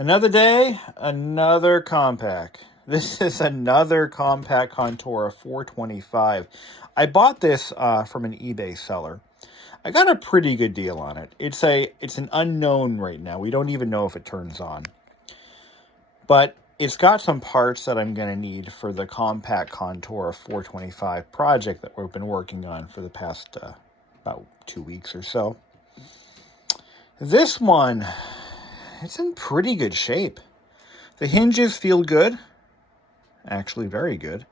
Another day, another Compaq. This is another Compaq Contura 425. I bought this from an eBay seller. I got a pretty good deal on it. It's an unknown right now. We don't even know if it turns on. But it's got some parts that I'm going to need for the Compaq Contura 425 project that we've been working on for the past about 2 weeks or so. This one, it's in pretty good shape. The hinges feel good. Actually, very good.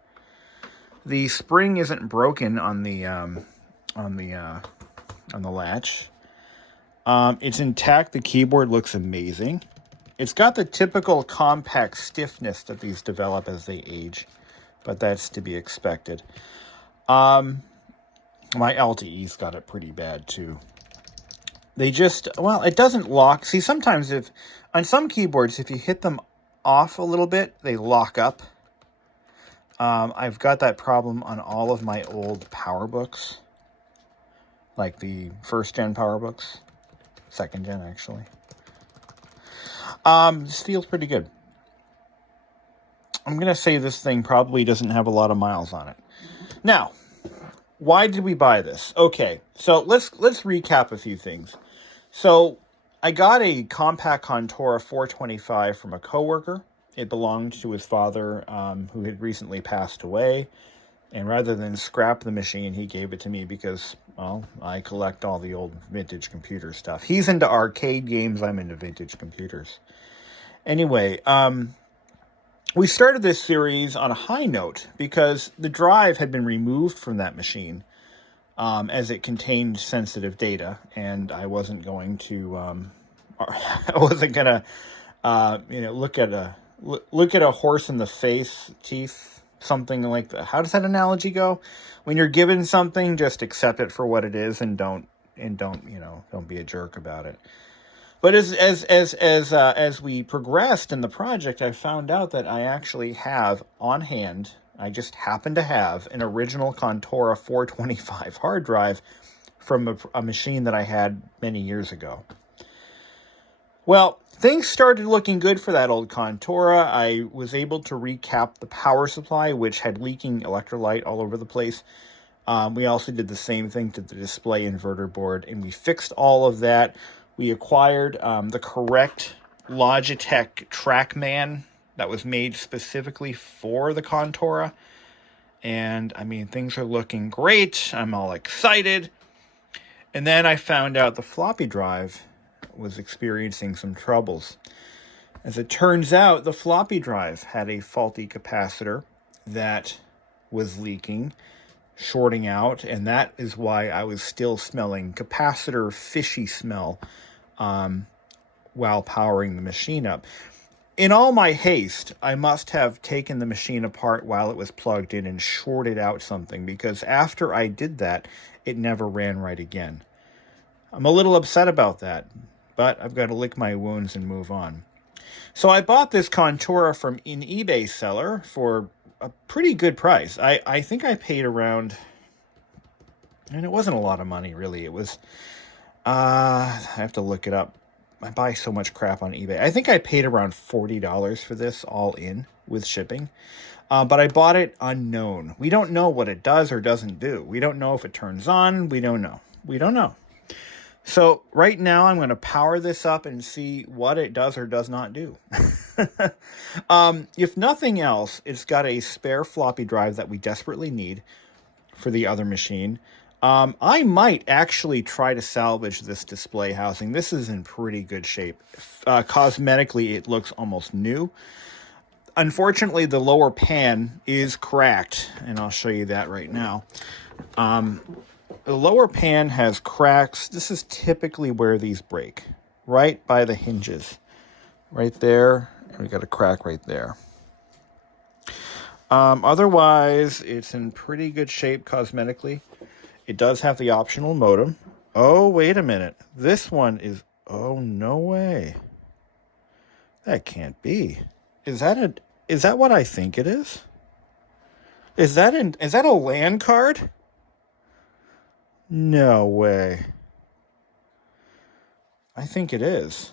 The spring isn't broken on the latch. It's intact. The keyboard looks amazing. It's got the typical Compaq stiffness that these develop as they age, but that's to be expected. My LTE's got it pretty bad too. They just, well, it doesn't lock. See, sometimes on some keyboards, if you hit them off a little bit, they lock up. I've got that problem on all of my old PowerBooks, like the first gen PowerBooks, second gen actually. This feels pretty good. I'm going to say this thing probably doesn't have a lot of miles on it. Now, why did we buy this? Okay, so let's recap a few things. So I got a Compaq Contura 425 from a coworker. It belonged to his father, who had recently passed away. And rather than scrap the machine, he gave it to me because, well, I collect all the old vintage computer stuff. He's into arcade games. I'm into vintage computers. Anyway, we started this series on a high note because the drive had been removed from that machine as it contained sensitive data, and I wasn't going to, look at a horse in the face, teeth, something like that. How does that analogy go? When you're given something, just accept it for what it is and don't be a jerk about it. But as we progressed in the project, I found out that I actually have on hand, I just happen to have an original Contura 425 hard drive from a machine that I had many years ago. Well, things started looking good for that old Contura. I was able to recap the power supply, which had leaking electrolyte all over the place. We also did the same thing to the display inverter board, and we fixed all of that. We acquired the correct Logitech TrackMan that was made specifically for the Contura. And, I mean, things are looking great. I'm all excited. And then I found out the floppy drive was experiencing some troubles. As it turns out, the floppy drive had a faulty capacitor that was leaking, shorting out, and that is why I was still smelling capacitor fishy smell while powering the machine up. In all my haste, I must have taken the machine apart while it was plugged in and shorted out something, because after I did that, it never ran right again. I'm a little upset about that, but I've got to lick my wounds and move on. So I bought this Contura from an eBay seller for a pretty good price. I think I paid around, and it wasn't a lot of money, really. It was, I have to look it up. I buy so much crap on eBay. I think I paid around $40 for this, all in, with shipping. But I bought it unknown. We don't know what it does or doesn't do. We don't know if it turns on. We don't know. We don't know. So right now I'm going to power this up and see what it does or does not do. If nothing else, it's got a spare floppy drive that we desperately need for the other machine. I might actually try to salvage this display housing. This is in pretty good shape. Cosmetically, it looks almost new. Unfortunately, the lower pan is cracked, and I'll show you that right now. The lower pan has cracks. This is typically where these break, right by the hinges. Right there, and we got a crack right there. Otherwise, it's in pretty good shape cosmetically. It does have the optional modem. Oh, wait a minute. This one is... Oh, no way. That can't be. Is that what I think it is? Is that a LAN card? No way. I think it is.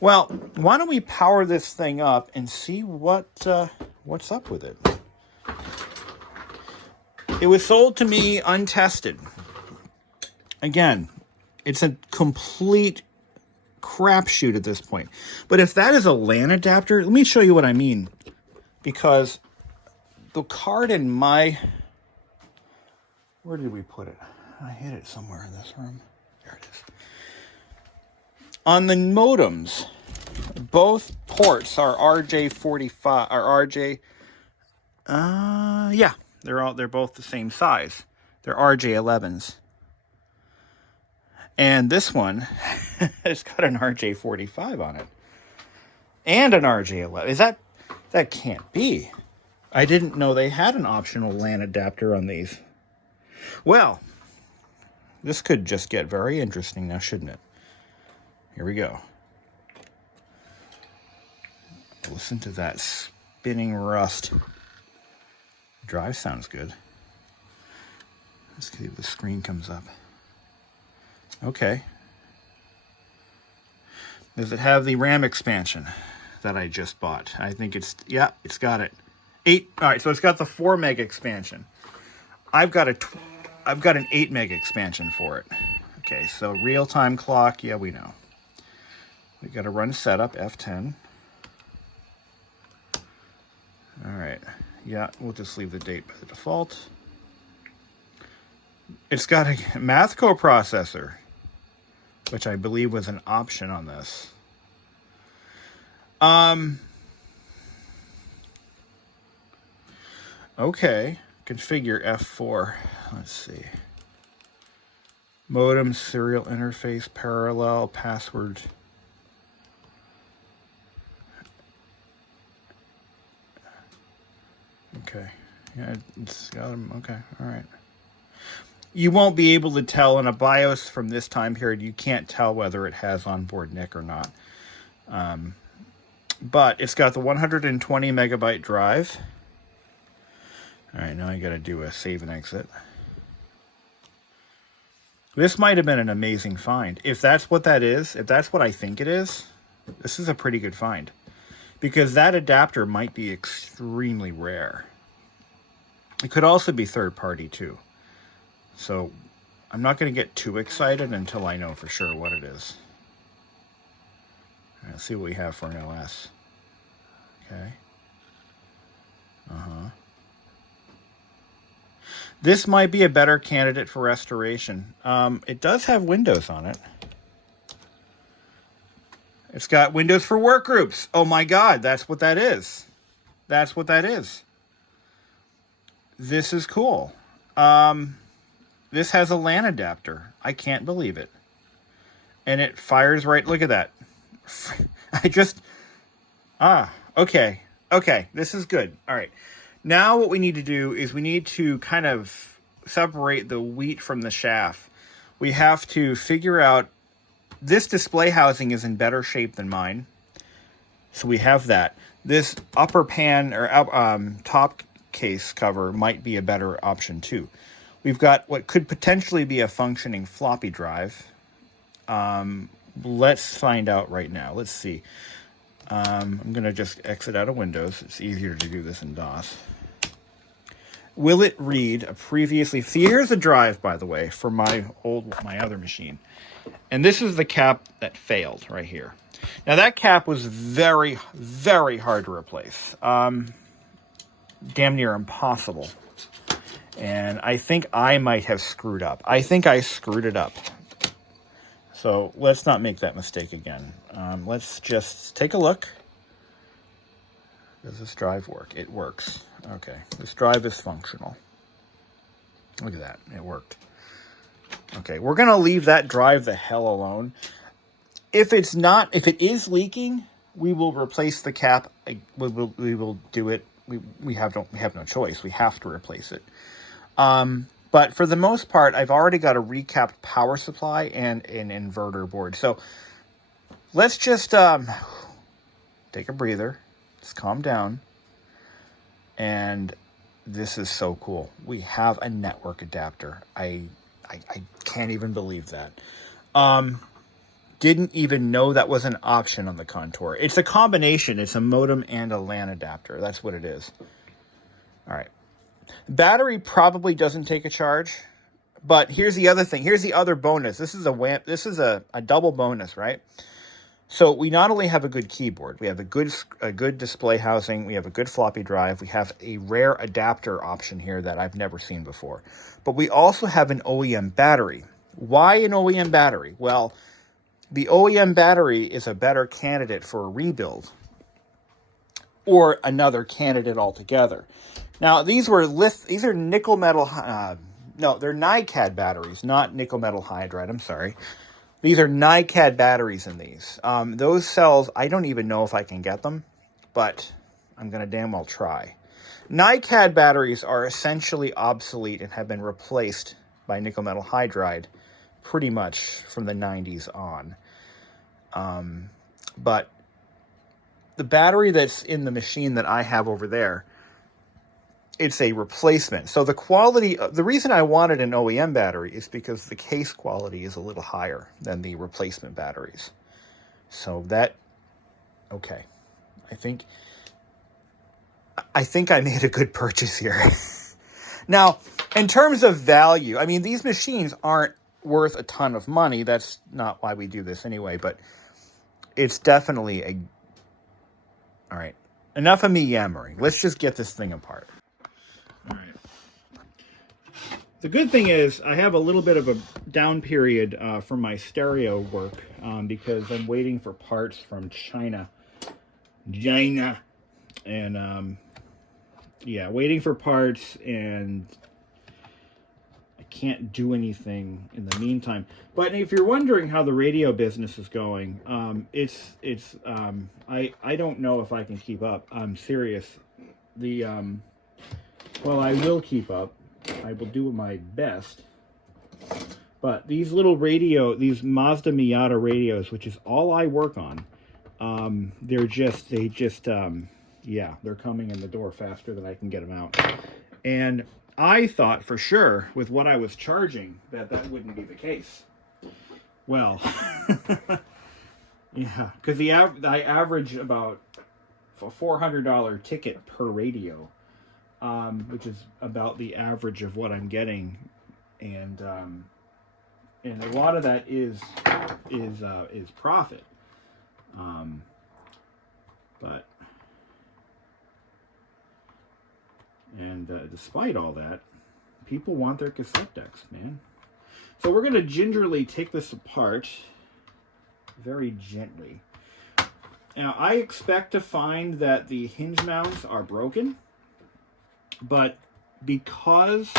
Well, why don't we power this thing up and see what's up with it. It was sold to me untested. Again, it's a complete crapshoot at this point. But if that is a LAN adapter, let me show you what I mean. Because the card in my... Where did we put it? I hid it somewhere in this room. There it is. On the modems, both ports are RJ45 or RJ. Yeah, they're both the same size. They're RJ11s. And this one has got an RJ45 on it. And an RJ11. That can't be. I didn't know they had an optional LAN adapter on these. Well, this could just get very interesting now, shouldn't it? Here we go. Listen to that spinning rust. Drive sounds good. Let's see if the screen comes up. Okay. Does it have the RAM expansion that I just bought? I think it's got it. 8. All right, so it's got the 4 meg expansion. I've got an 8 meg expansion for it. Okay, so real-time clock, yeah, we know. We got to run setup, F10. All right, yeah, we'll just leave the date by the default. It's got a math coprocessor, which I believe was an option on this. Okay, configure F4. Let's see. Modem, serial interface, parallel, password. Okay, yeah, it's got them. Okay, all right. You won't be able to tell in a BIOS from this time period. You can't tell whether it has onboard NIC or not. But it's got the 120 megabyte drive. All right, now I got to do a save and exit. This might have been an amazing find. If that's what that is, if that's what I think it is, this is a pretty good find. Because that adapter might be extremely rare. It could also be third party too. So I'm not going to get too excited until I know for sure what it is. All right, let's see what we have for an LS. Okay. This might be a better candidate for restoration. It does have Windows on it. It's got Windows for Workgroups. Oh my God, that's what that is. That's what that is. This is cool. This has a LAN adapter. I can't believe it. And it fires right, look at that. Okay. Okay, this is good. All right. Now what we need to do is we need to kind of separate the wheat from the chaff. We have to figure out, this display housing is in better shape than mine. So we have that. This upper pan or top case cover might be a better option too. We've got what could potentially be a functioning floppy drive. Let's find out right now. Let's see. I'm going to just exit out of Windows. It's easier to do this in DOS. Will it read a previously... See, here's a drive, by the way, for my other machine. And this is the cap that failed right here. Now, that cap was very, very hard to replace. Damn near impossible. And I think I might have screwed up. I think I screwed it up. So let's not make that mistake again. Let's just take a look. Does this drive work? It works. Okay, this drive is functional. Look at that, it worked. Okay, we're gonna leave that drive the hell alone. If it is leaking, we will replace the cap. We will do it. We have no choice. We have to replace it. But for the most part, I've already got a recapped power supply and an inverter board. So let's just take a breather. Just calm down. And this is so cool. We have a network adapter. I can't even believe that. didn't even know that was an option on the Contour. It's a combination. It's a modem and a LAN adapter. That's what it is. All right. Battery probably doesn't take a charge, but here's the other thing. Here's the other bonus. This is a double bonus, right? So we not only have a good keyboard, we have a good display housing, we have a good floppy drive, we have a rare adapter option here that I've never seen before. But we also have an OEM battery. Why an OEM battery? Well, the OEM battery is a better candidate for a rebuild or another candidate altogether. Now, these are nickel metal, no, they're NiCad batteries, not nickel metal hydride, I'm sorry. These are NiCad batteries in these. Those cells, I don't even know if I can get them, but I'm going to damn well try. NiCad batteries are essentially obsolete and have been replaced by nickel metal hydride pretty much from the 90s on. But the battery that's in the machine that I have over there, it's a replacement. So the quality, the reason I wanted an OEM battery is because the case quality is a little higher than the replacement batteries. So that, okay. I think I made a good purchase here. Now, in terms of value, I mean, these machines aren't worth a ton of money. That's not why we do this anyway, but it's definitely a... All right, enough of me yammering. Let's just get this thing apart. All right. The good thing is I have a little bit of a down period for my stereo work because I'm waiting for parts from China. And yeah, waiting for parts, and I can't do anything in the meantime. But if you're wondering how the radio business is going, I don't know if I can keep up. I'm serious. Well, I will keep up. I will do my best. But these little these Mazda Miata radios, which is all I work on, yeah, they're coming in the door faster than I can get them out. And I thought for sure, with what I was charging, that wouldn't be the case. Well, yeah, because I average about a $400 ticket per radio, which is about the average of what I'm getting, and a lot of that is profit, but. And despite all that, people want their cassette decks, man. So we're going to gingerly take this apart, very gently. Now, I expect to find that the hinge mounts are broken, but because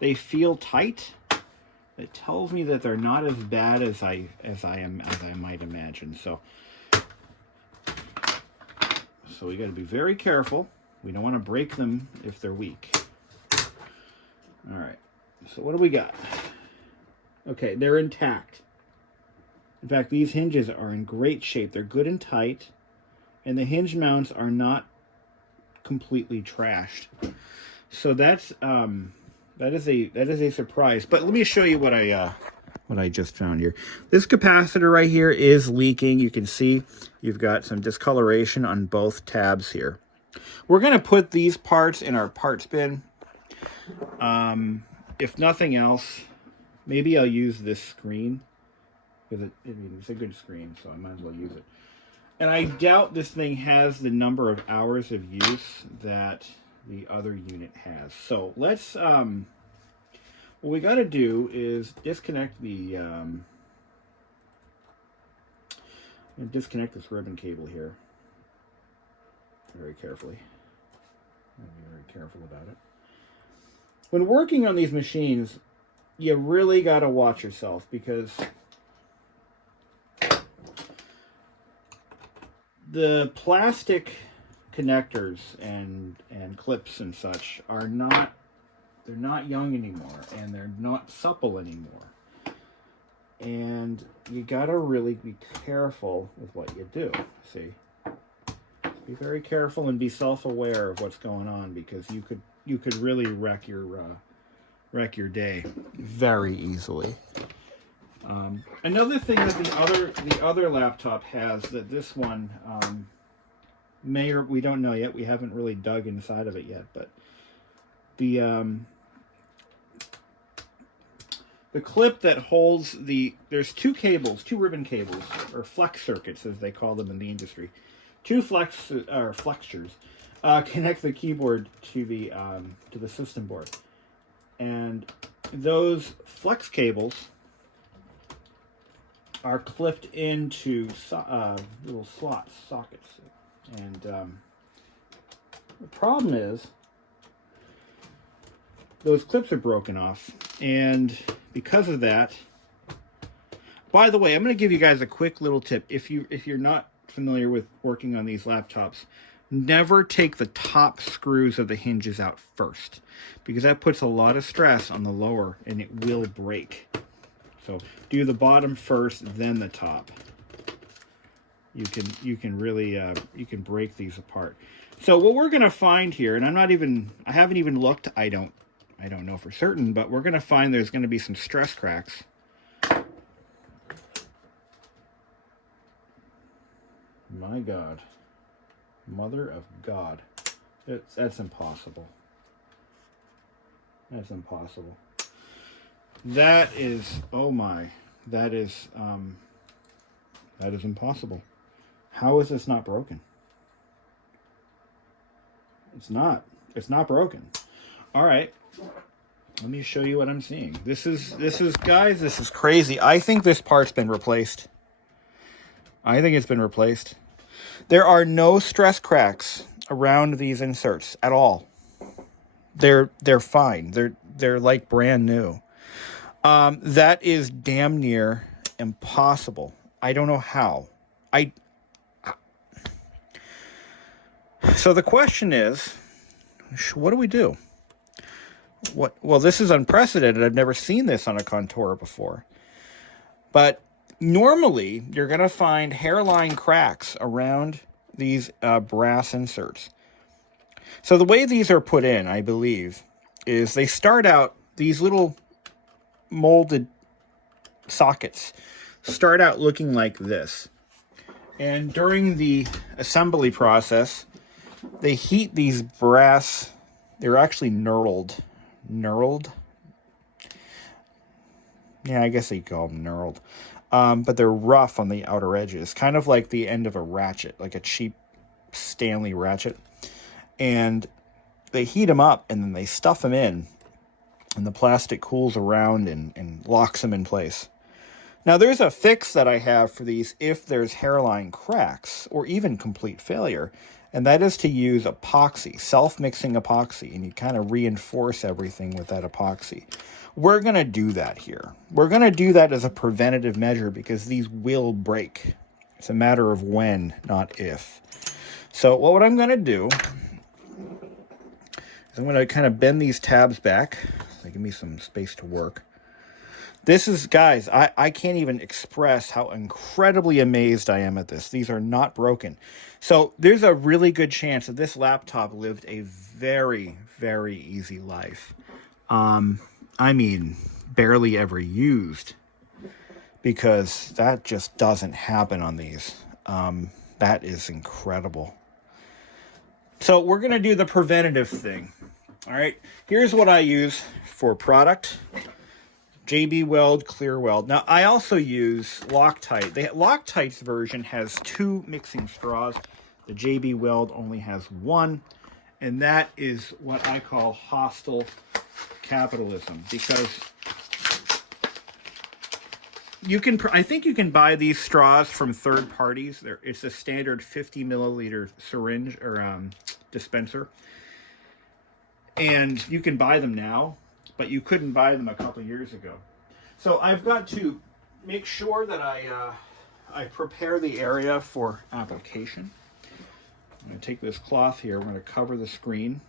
they feel tight, it tells me that they're not as bad as I might imagine. So we got to be very careful. We don't want to break them if they're weak. All right, so what do we got? Okay, they're intact. In fact, these hinges are in great shape. They're good and tight, and the hinge mounts are not completely trashed. So that is a surprise. But let me show you what I just found here. This capacitor right here is leaking. You can see you've got some discoloration on both tabs here. We're going to put these parts in our parts bin. If nothing else, maybe I'll use this screen, because it's a good screen, so I might as well use it. And I doubt this thing has the number of hours of use that the other unit has. So let's, what we got to do is disconnect the, disconnect this ribbon cable here very carefully. Be very careful about it. When working on these machines, you really got to watch yourself, because the plastic connectors and clips and such are not, they're not young anymore, and they're not supple anymore. And you got to really be careful with what you do. See? Be very careful and be self-aware of what's going on, because you could really wreck your day very easily. Another thing that the other laptop has that this one we don't know yet. We haven't really dug inside of it yet, but the clip that holds there's two ribbon cables, or flex circuits as they call them in the industry. Two flexures connect the keyboard to the system board, and those flex cables are clipped into little sockets. And the problem is those clips are broken off, and because of that, by the way, I'm going to give you guys a quick little tip. If you're not familiar with working on these laptops, never take the top screws of the hinges out first, because that puts a lot of stress on the lower and it will break. So do the bottom first, then the top. You can really you can break these apart. So what we're gonna find here, and I haven't even looked. I don't know for certain, but we're gonna find there's gonna be some stress cracks. My God, Mother of God, that's impossible. That's impossible. That is, oh my, that is impossible. How is this not broken? It's not broken. All right, let me show you what I'm seeing. This is guys, this is crazy. I think this part's been replaced. I think it's been replaced. There are no stress cracks around these inserts at all. They're fine. They're like brand new. That is damn near impossible. I don't know how. So the question is, what do we do? Well, this is unprecedented. I've never seen this on a Contura before. But normally, you're going to find hairline cracks around these brass inserts. So the way these are put in, I believe, is they start out, these little molded sockets start out looking like this. And during the assembly process, they heat these brass, they're actually knurled. Knurled? Yeah, I guess they call them knurled. But they're rough on the outer edges, kind of like the end of a ratchet, like a cheap Stanley ratchet. And they heat them up, and then they stuff them in, and the plastic cools around and locks them in place. Now, there's a fix that I have for these if there's hairline cracks or even complete failure, and that is to use epoxy, self-mixing epoxy, and you kind of reinforce everything with that epoxy. We're going to do that here. We're going to do that as a preventative measure because these will break. It's a matter of when, not if. So what I'm going to do is I'm going to kind of bend these tabs back. So give me some space to work. This is, guys, I can't even express how incredibly amazed I am at this. These are not broken. So there's a really good chance that this laptop lived a very, very easy life. I mean, barely ever used, because that just doesn't happen on these. That is incredible. So we're going to do the preventative thing. All right, here's what I use for product. JB Weld, Clear Weld. Now, I also use Loctite. The Loctite's version has 2 mixing straws. The JB Weld only has 1. And that is what I call hostile capitalism, because you can, I think you can buy these straws from third parties. It's a standard 50 milliliter syringe or dispenser. And you can buy them now, but you couldn't buy them a couple years ago. So I've got to make sure that I prepare the area for application. I'm going to take this cloth here. We're going to cover the screen.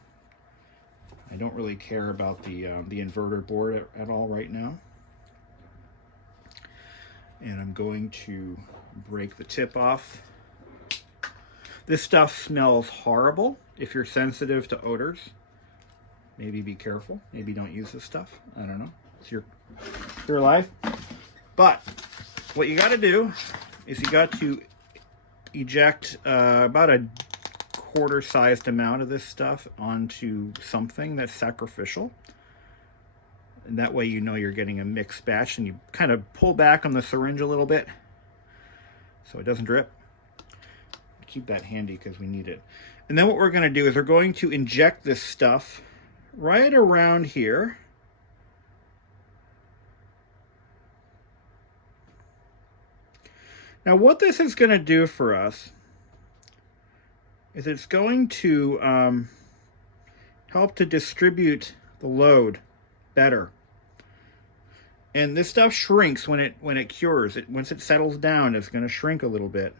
I don't really care about the inverter board at all right now. And I'm going to break the tip off. This stuff smells horrible. If you're sensitive to odors, maybe be careful. Maybe don't use this stuff. I don't know. It's your life. But what you got to do is you got to eject about a quarter-sized amount of this stuff onto something that's sacrificial. And that way you know you're getting a mixed batch, and you kind of pull back on the syringe a little bit so it doesn't drip. Keep that handy because we need it. And then what we're going to do is we're going to inject this stuff right around here. Now what this is going to do for us is it's going to help to distribute the load better. And this stuff shrinks when it cures. Once it settles down, it's going to shrink a little bit.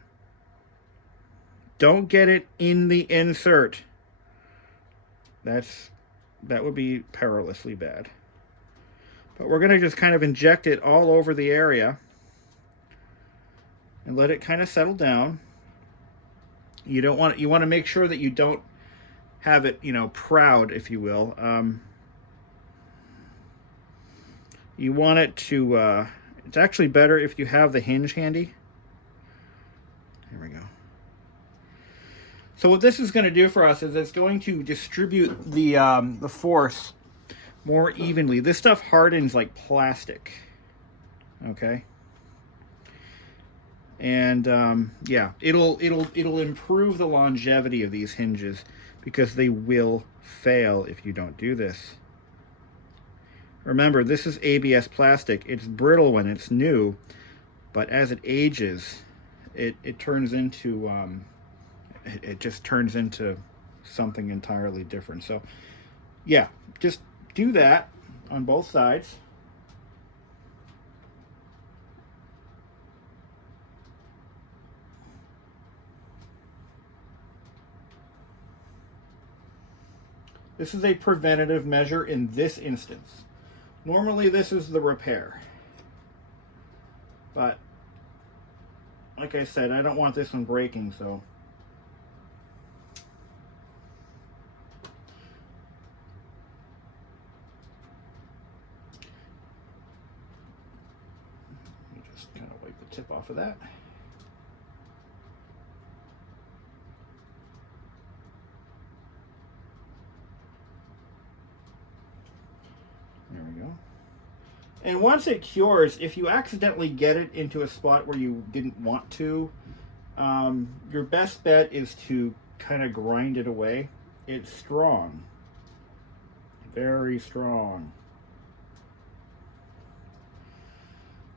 Don't get it in the insert. That would be perilously bad. But we're going to just kind of inject it all over the area and let it kind of settle down. You want to make sure that you don't have it, proud, if you will. You want it to, it's actually better if you have the hinge handy. There we go. So what this is going to do for us is it's going to distribute the force more evenly. This stuff hardens like plastic, okay? And yeah, it'll improve the longevity of these hinges because they will fail if you don't do this. Remember, this is ABS plastic. It's brittle when it's new, but as it ages, it turns into it just turns into something entirely different. So yeah, just do that on both sides. This is a preventative measure in this instance. Normally this is the repair. But like I said, I don't want this one breaking, so just kind of wipe the tip off of that. There we go. And once it cures, if you accidentally get it into a spot where you didn't want to, your best bet is to kind of grind it away. It's strong. Very strong.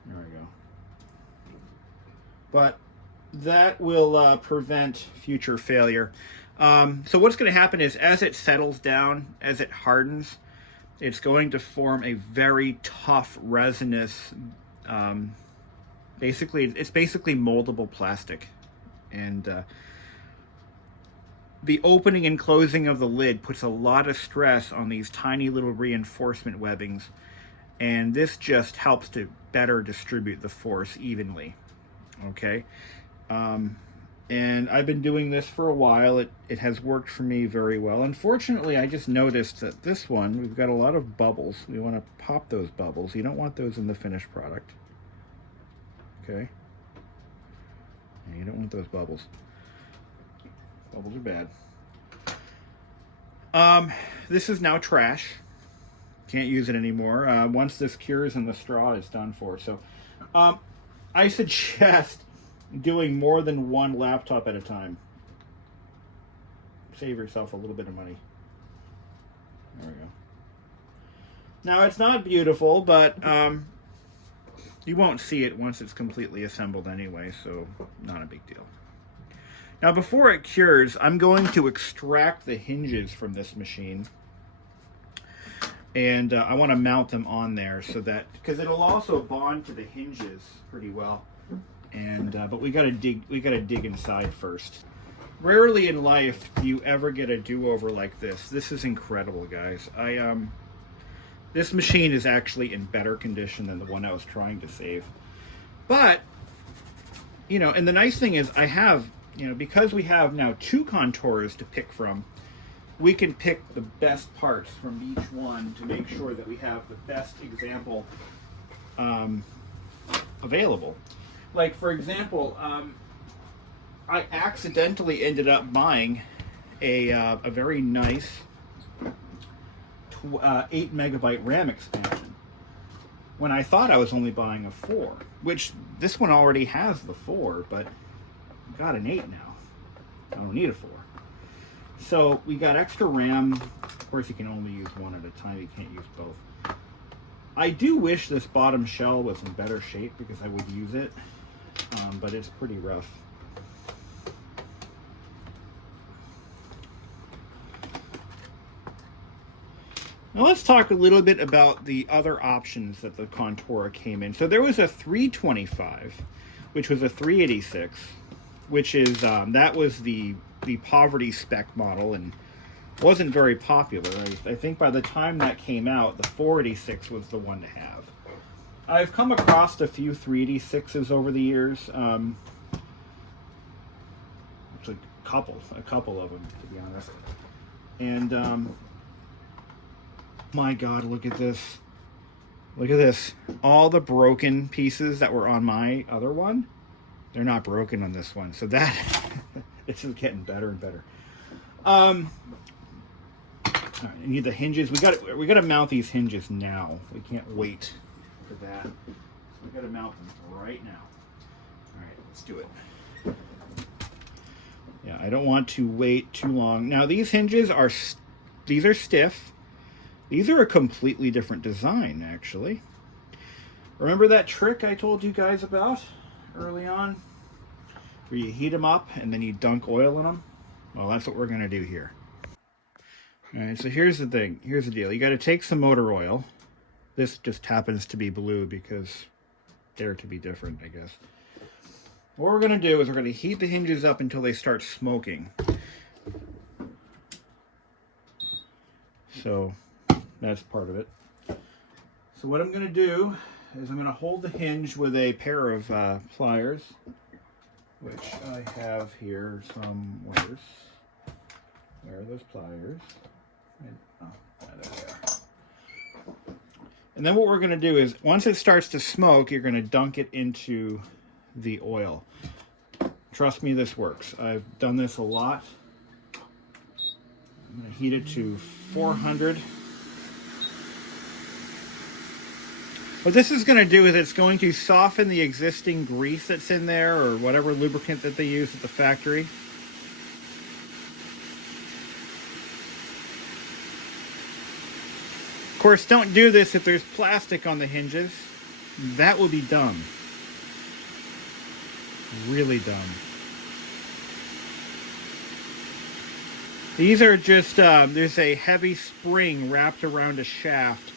There we go. But that will prevent future failure. So what's going to happen is as it settles down, as it hardens, it's going to form a very tough resinous, it's basically moldable plastic. And the opening and closing of the lid puts a lot of stress on these tiny little reinforcement webbings. And this just helps to better distribute the force evenly. Okay. And I've been doing this for a while. It has worked for me very well. Unfortunately, I just noticed that this one, we've got a lot of bubbles. We want to pop those bubbles. You don't want those in the finished product. Okay? And you don't want those bubbles. Bubbles are bad. This is now trash. Can't use it anymore. Once this cures in the straw, it's done for. So I suggest doing more than one laptop at a time. Save yourself a little bit of money. There we go. Now it's not beautiful, but you won't see it once it's completely assembled anyway, so not a big deal. Now before it cures, I'm going to extract the hinges from this machine. And I want to mount them on there so that, because it'll also bond to the hinges pretty well. And but we gotta dig inside first. Rarely in life do you ever get a do-over like this. This is incredible, guys. This machine is actually in better condition than the one I was trying to save. But and the nice thing is I have, because we have now 2 Conturas to pick from, we can pick the best parts from each one to make sure that we have the best example available. Like, for example, I accidentally ended up buying a very nice 8 megabyte RAM expansion when I thought I was only buying a 4, which this one already has the 4, but I got an 8 now. I don't need a 4. So we got extra RAM. Of course, you can only use one at a time. You can't use both. I do wish this bottom shell was in better shape because I would use it, but it's pretty rough. Now let's talk a little bit about the other options that the Contura came in. So there was a 325, which was a 386, which is that was the poverty spec model and wasn't very popular. I think by the time that came out, the 486 was the one to have. I've come across a few 386s over the years. Actually, a couple of them, to be honest. And my God, look at this. Look at this. All the broken pieces that were on my other one, they're not broken on this one. So that, this is getting better and better. All right, I need the hinges. We got to mount these hinges now. We can't wait for that. So we got to mount them right now. All right, let's do it. Yeah, I don't want to wait too long. Now these hinges are stiff. These are a completely different design, actually. Remember that trick I told you guys about early on? Where you heat them up and then you dunk oil in them? Well, that's what we're going to do here. All right, so here's the thing. Here's the deal. You got to take some motor oil. This just happens to be blue because they're to be different, I guess. What we're going to do is we're going to heat the hinges up until they start smoking. So that's part of it. So what I'm going to do is I'm going to hold the hinge with a pair of pliers, which I have here somewhere. Where are those pliers? Oh, there they are. And then what we're going to do is, once it starts to smoke, you're going to dunk it into the oil. Trust me, this works. I've done this a lot. I'm going to heat it to 400. What this is going to do is it's going to soften the existing grease that's in there, or whatever lubricant that they use at the factory. Of course, don't do this if there's plastic on the hinges. That will be dumb. Really dumb. These are just, there's a heavy spring wrapped around a shaft.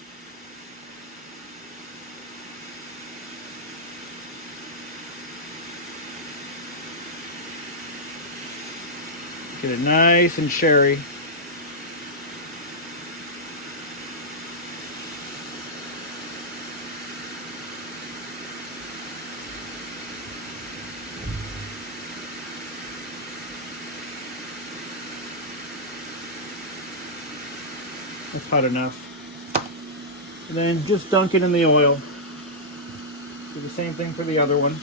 Get it nice and cherry. That's hot enough. And then just dunk it in the oil. Do the same thing for the other one.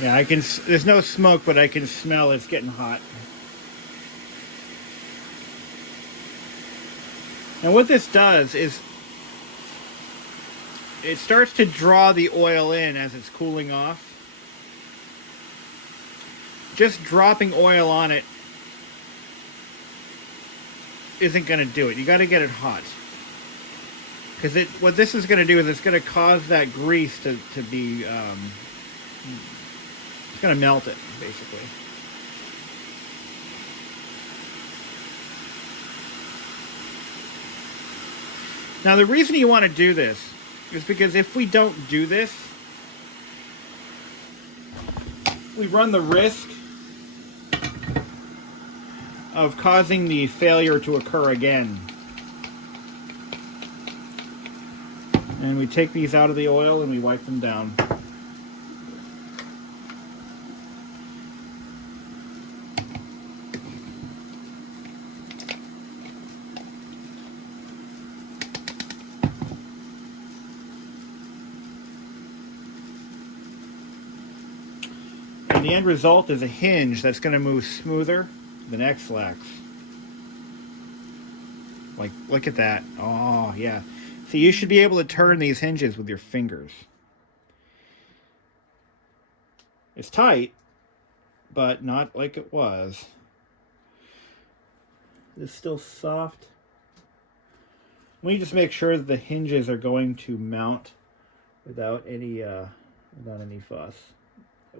Yeah, I can, there's no smoke, but I can smell it's getting hot. And what this does is it starts to draw the oil in as it's cooling off. Just dropping oil on it isn't going to do it. You got to get it hot. Because what this is going to do is it's going to cause that grease to be... it's going to melt it, basically. Now, the reason you want to do this is because if we don't do this, we run the risk of causing the failure to occur again. And we take these out of the oil and we wipe them down. And the end result is a hinge that's going to move smoother than X-Lax. Like, look at that. Oh, yeah. So you should be able to turn these hinges with your fingers. It's tight, but not like it was. It's still soft. We just make sure that the hinges are going to mount without any fuss.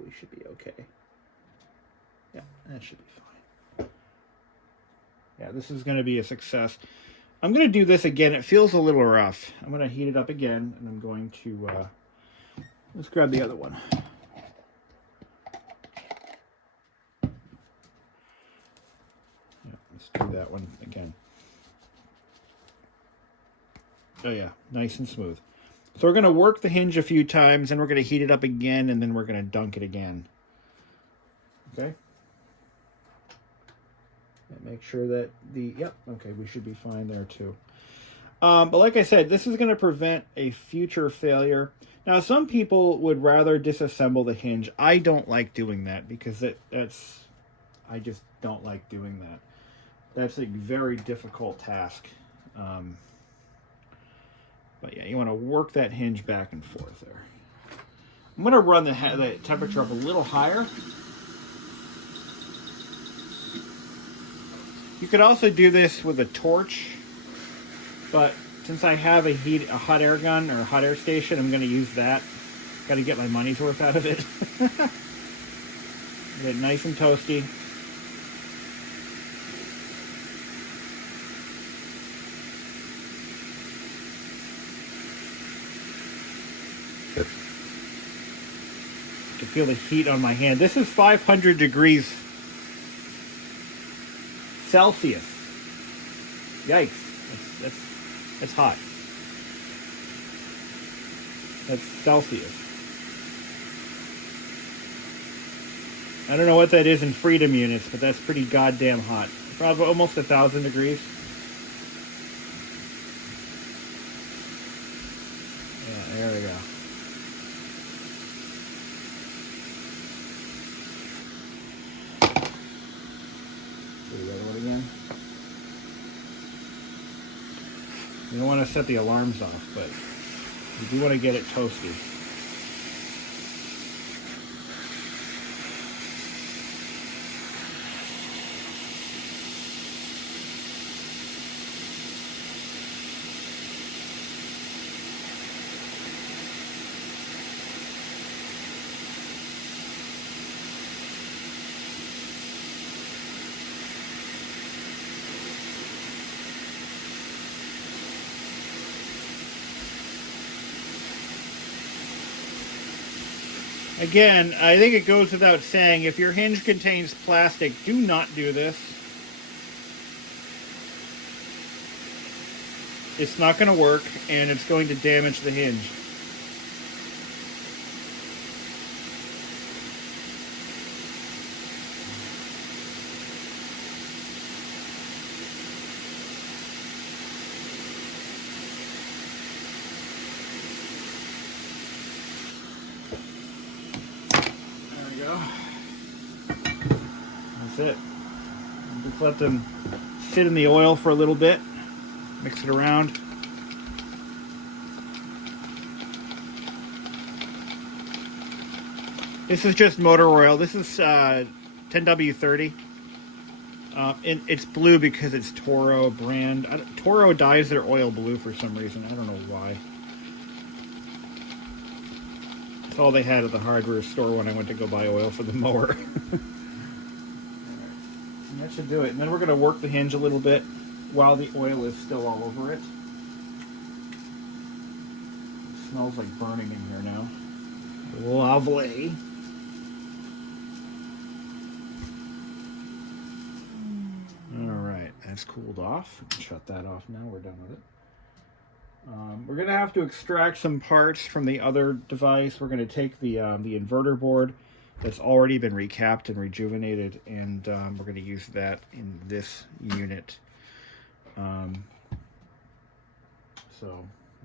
We should be okay. Yeah, that should be fine. Yeah, this is going to be a success. I'm going to do this again. It feels a little rough. I'm going to heat it up again, and I'm going to let's grab the other one. Yeah, let's do that one again. Oh yeah, nice and smooth. So we're going to work the hinge a few times, and we're going to heat it up again, and then we're going to dunk it again. Okay? And make sure that yep, okay, we should be fine there too. But like I said, this is going to prevent a future failure. Now, some people would rather disassemble the hinge. I don't like doing that because I just don't like doing that. That's a very difficult task. But yeah, you want to work that hinge back and forth there. I'm going to run the temperature up a little higher. You could also do this with a torch, but since I have a hot air gun or a hot air station, I'm going to use that. Got to get my money's worth out of it. Get it nice and toasty. I can feel the heat on my hand. This is 500 degrees Celsius. Yikes. That's hot. That's Celsius. I don't know what that is in freedom units, but that's pretty goddamn hot. Probably almost 1,000 degrees. Yeah, there we go. Do the other one again. You don't want to set the alarms off, but you do want to get it toasty. Again, I think it goes without saying, if your hinge contains plastic, do not do this. It's not going to work, and it's going to damage the hinge. That's it. Just let them sit in the oil for a little bit. Mix it around. This is just motor oil. This is 10W30. And it's blue because it's Toro brand. Toro dyes their oil blue for some reason. I don't know why. That's all they had at the hardware store when I went to go buy oil for the mower. And that should do it. And then we're going to work the hinge a little bit while the oil is still all over it. It smells like burning in here now. Lovely. Alright, that's cooled off. Shut that off now. We're done with it. We're going to have to extract some parts from the other device. We're going to take the inverter board that's already been recapped and rejuvenated, and we're going to use that in this unit. So,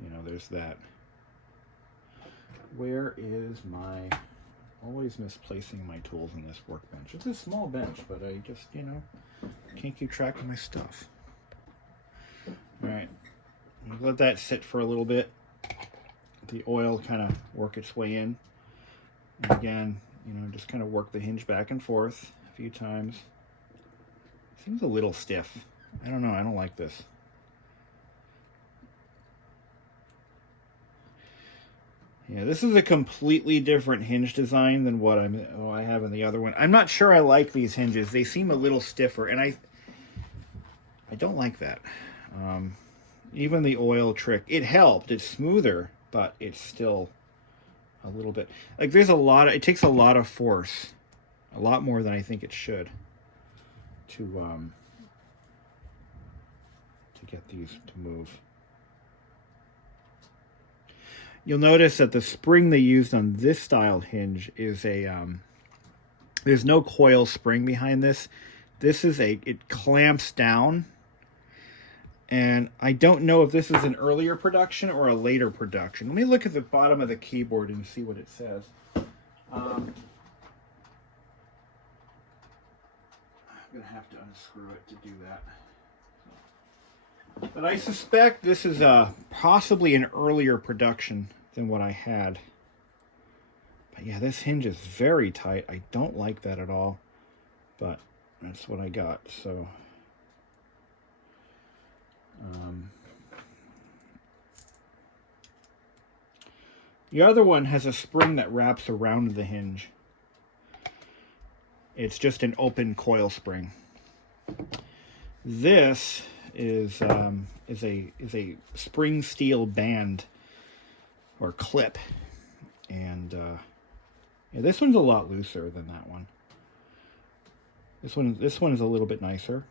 you know, there's that. Where is my Always misplacing my tools on this workbench. It's a small bench, but I just, you know, can't keep track of my stuff. All right, let that sit for a little bit. The oil kind of work its way in. And again, you know, just kind of work the hinge back and forth a few times. Seems a little stiff. I don't know, I don't like this. Yeah, this is a completely different hinge design than what I have in the other one. I'm not sure I like these hinges. They seem a little stiffer, and I don't like that. Even the oil trick, it helped. It's smoother, but it's still a little bit like there's a lot of, it takes a lot of force, a lot more than I think it should, to get these to move. You'll notice that the spring they used on this style hinge is a, there's no coil spring behind this. This is it clamps down. And I don't know if this is an earlier production or a later production. Let me look at the bottom of the keyboard and see what it says. I'm going to have to unscrew it to do that. But I suspect this is possibly an earlier production than what I had. But yeah, this hinge is very tight. I don't like that at all. But that's what I got. So the other one has a spring that wraps around the hinge. It's just an open coil spring. This is a spring steel band or clip, and yeah, this one's a lot looser than that one. This one is a little bit nicer,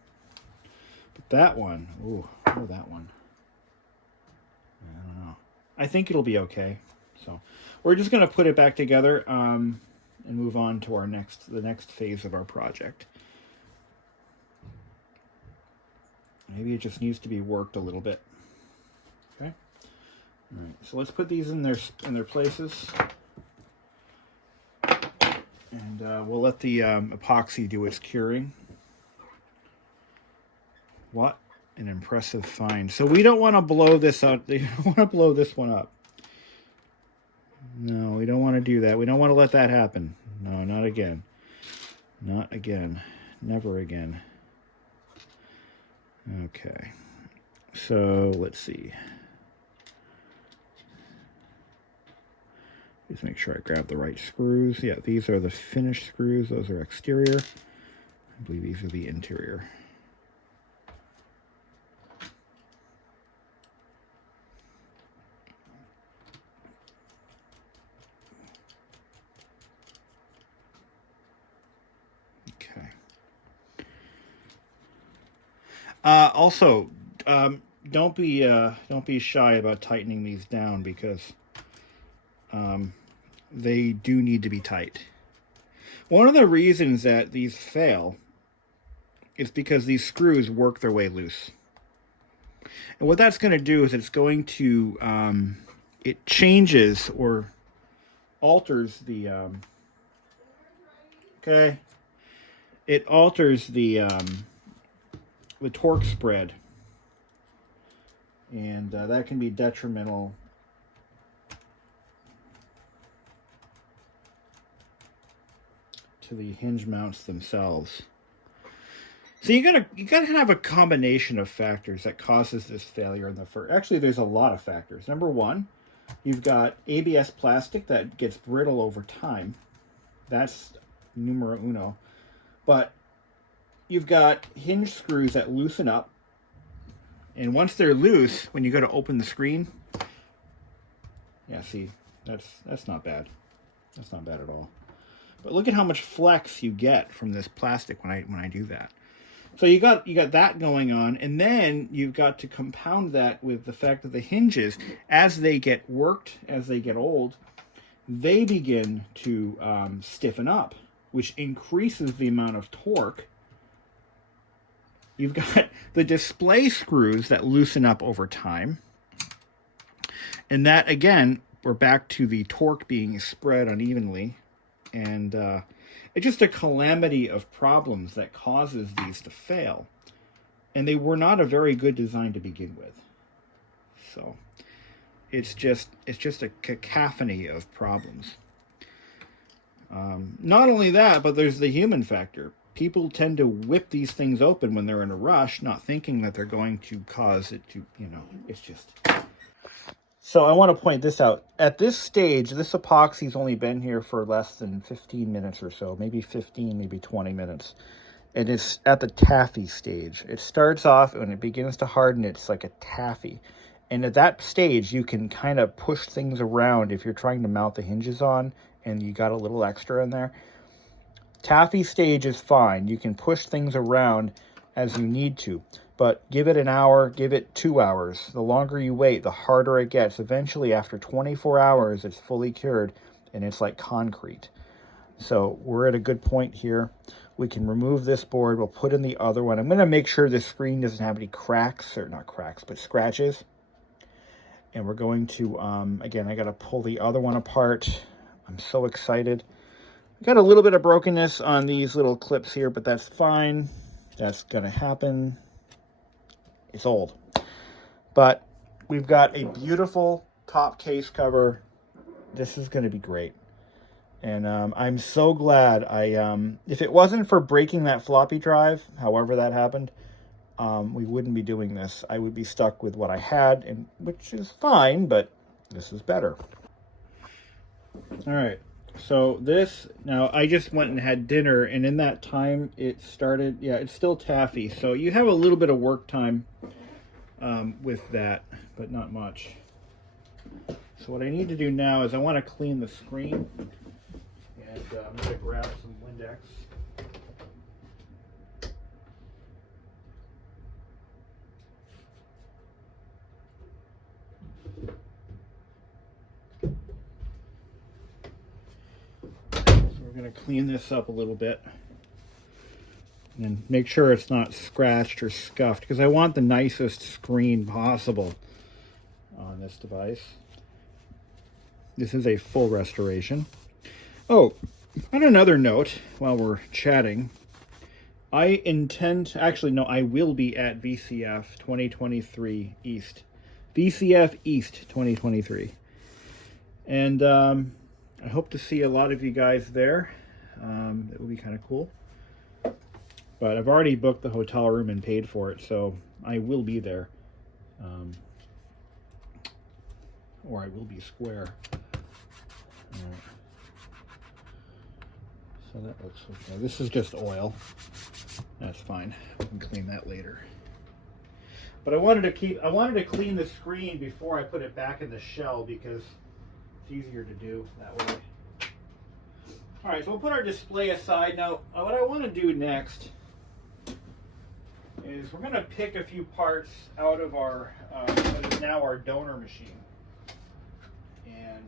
but that one, that one, I don't know. I think it'll be okay. So we're just gonna put it back together and move on to the next phase of our project. Maybe it just needs to be worked a little bit. Okay. All right. So let's put these in their places, and we'll let the epoxy do its curing. What an impressive find! So we don't want to blow this out. We don't want to blow this one up. No, we don't want to do that. We don't want to let that happen. No, not again. Not again. Never again. Okay, so let's see. Just make sure I grab the right screws. Yeah, these are the finished screws. Those are exterior. I believe these are the interior. Okay. Also, don't be shy about tightening these down, because they do need to be tight. One of the reasons that these fail is because these screws work their way loose. And what that's going to do is it's going to, it changes or alters the, okay, it alters the torque spread. And that can be detrimental to the hinge mounts themselves. So you gotta have a combination of factors that causes this failure in the first. Actually, there's a lot of factors. Number one, you've got ABS plastic that gets brittle over time. That's numero uno. But you've got hinge screws that loosen up, and once they're loose, when you go to open the screen, yeah, see, that's not bad. That's not bad at all. But look at how much flex you get from this plastic when I do that. So you got that going on, and then you've got to compound that with the fact that the hinges, as they get worked, as they get old, they begin to stiffen up, which increases the amount of torque. You've got the display screws that loosen up over time. And that, again, we're back to the torque being spread unevenly. And it's just a calamity of problems that causes these to fail. And they were not a very good design to begin with. So it's just a cacophony of problems. Not only that, but there's the human factor. People tend to whip these things open when they're in a rush, not thinking that they're going to cause it to, it's just... So I want to point this out. At this stage, this epoxy's only been here for less than 15 minutes or so, maybe 15, maybe 20 minutes. And it's at the taffy stage. It starts off, when it begins to harden, it's like a taffy. And at that stage, you can kind of push things around if you're trying to mount the hinges on and you got a little extra in there. Taffy stage is fine. You can push things around as you need to. But give it an hour, give it 2 hours. The longer you wait, the harder it gets. Eventually, after 24 hours, it's fully cured, and it's like concrete. So we're at a good point here. We can remove this board. We'll put in the other one. I'm going to make sure this screen doesn't have any cracks, or not cracks, but scratches. And we're going to, again, I got to pull the other one apart. I'm so excited. I got a little bit of brokenness on these little clips here, but that's fine. That's going to happen. It's old. But we've got a beautiful top case cover. This is going to be great. And I'm so glad if it wasn't for breaking that floppy drive, however that happened, we wouldn't be doing this. I would be stuck with what I had, and which is fine, but this is better. All right. So now I just went and had dinner, and in that time it started, it's still taffy. So you have a little bit of work time with that, but not much. So what I need to do now is I want to clean the screen, and I'm going to grab some Windex. We're going to clean this up a little bit and make sure it's not scratched or scuffed, because I want the nicest screen possible on this device. This is a full restoration. Oh, on another note, while we're chatting, I will be at VCF 2023 East. VCF East 2023. And I hope to see a lot of you guys there. It will be kind of cool. But I've already booked the hotel room and paid for it, so I will be there. Or I will be square. So that looks okay. This is just oil. That's fine. We can clean that later. But I wanted to clean the screen before I put it back in the shell, because it's easier to do that way. All right, so we'll put our display aside. Now, what I want to do next is we're going to pick a few parts out of our what is now our donor machine, and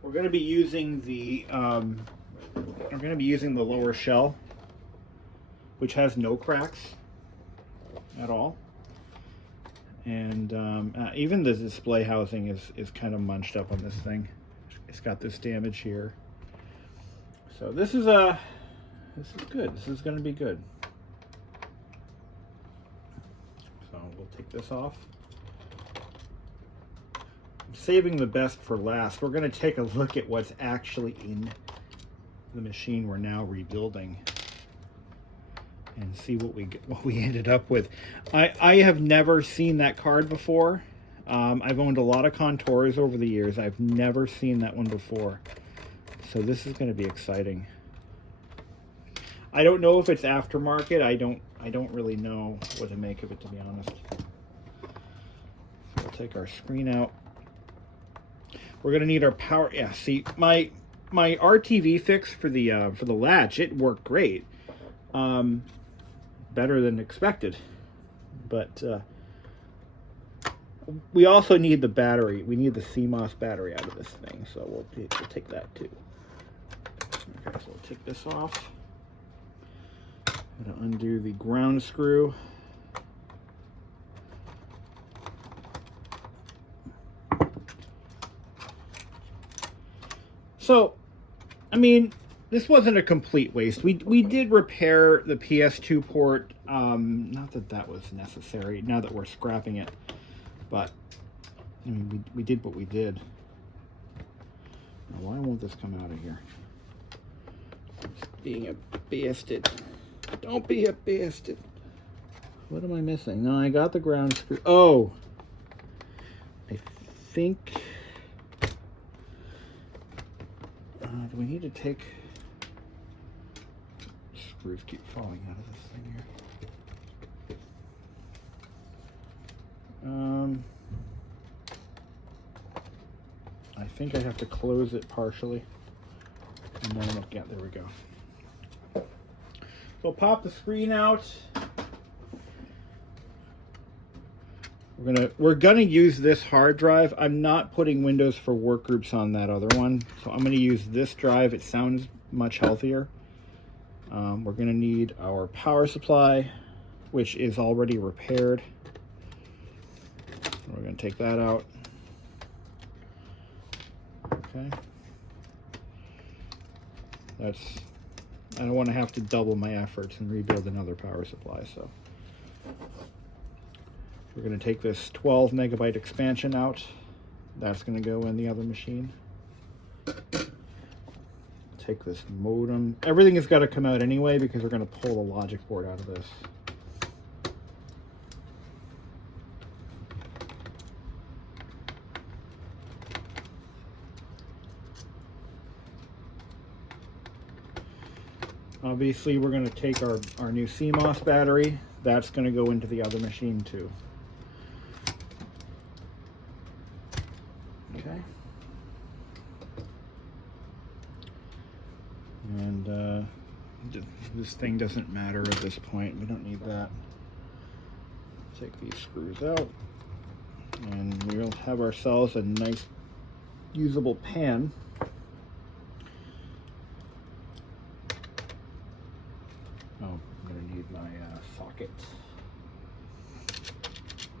we're going to be using the lower shell, which has no cracks at all, and even the display housing is kind of munched up on this thing. It's got this damage here. So this is good. This is going to be good. So we'll take this off. I'm saving the best for last. We're going to take a look at what's actually in the machine we're now rebuilding and see what we ended up with. I have never seen that card before. I've owned a lot of Conturas over the years. I've never seen that one before. So this is going to be exciting. I don't know if it's aftermarket. I don't really know what to make of it, to be honest. So we'll take our screen out. We're going to need our power. Yeah, see, my RTV fix for the latch, it worked great. Better than expected. But we also need the battery. We need the CMOS battery out of this thing, so we'll take that too. Okay, so we'll take this off. I'm going to undo the ground screw. So I mean, this wasn't a complete waste. We did repair the PS2 port. Not that that was necessary now that we're scrapping it, but I mean, we did what we did. Now, why won't this come out of here? It's being a bastard. Don't be a bastard. What am I missing? No, I got the ground screw. Oh, I think. Do we need to take? Screws keep falling out of this thing here. I think I have to close it partially, and then look. Yeah, there we go. So pop the screen out. We're gonna use this hard drive. I'm not putting Windows for Workgroups on that other one, so I'm gonna use this drive. It sounds much healthier. We're gonna need our power supply, which is already repaired. We're gonna take that out. Okay. I don't want to have to double my efforts and rebuild another power supply, so we're going to take this 12 megabyte expansion out. That's going to go in the other machine. Take this modem. Everything has got to come out anyway because we're going to pull the logic board out of this. Obviously, we're going to take our new CMOS battery. That's going to go into the other machine too. Okay. And this thing doesn't matter at this point. We don't need that. Take these screws out. And we'll have ourselves a nice usable pan. Oh, I'm going to need my socket.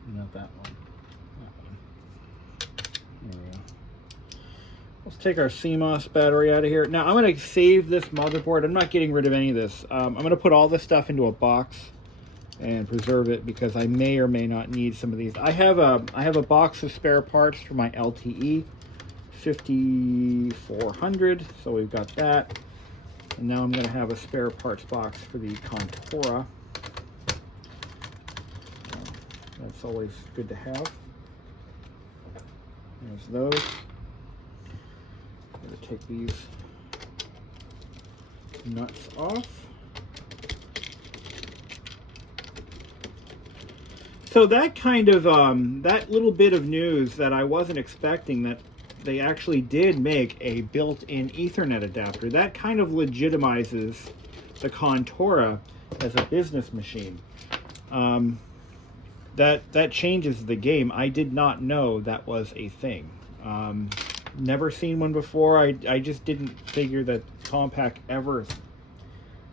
Not that one. That one. There we go. Let's take our CMOS battery out of here. Now, I'm going to save this motherboard. I'm not getting rid of any of this. I'm going to put all this stuff into a box and preserve it because I may or may not need some of these. I have a box of spare parts for my LTE 5400, so we've got that. And now I'm going to have a spare parts box for the Contura. That's always good to have. There's those. I'm going to take these nuts off. So that kind of, that little bit of news that I wasn't expecting, that they actually did make a built-in Ethernet adapter, that kind of legitimizes the Contura as a business machine. That changes the game. I did not know that was a thing. Never seen one before. I just didn't figure that Compaq ever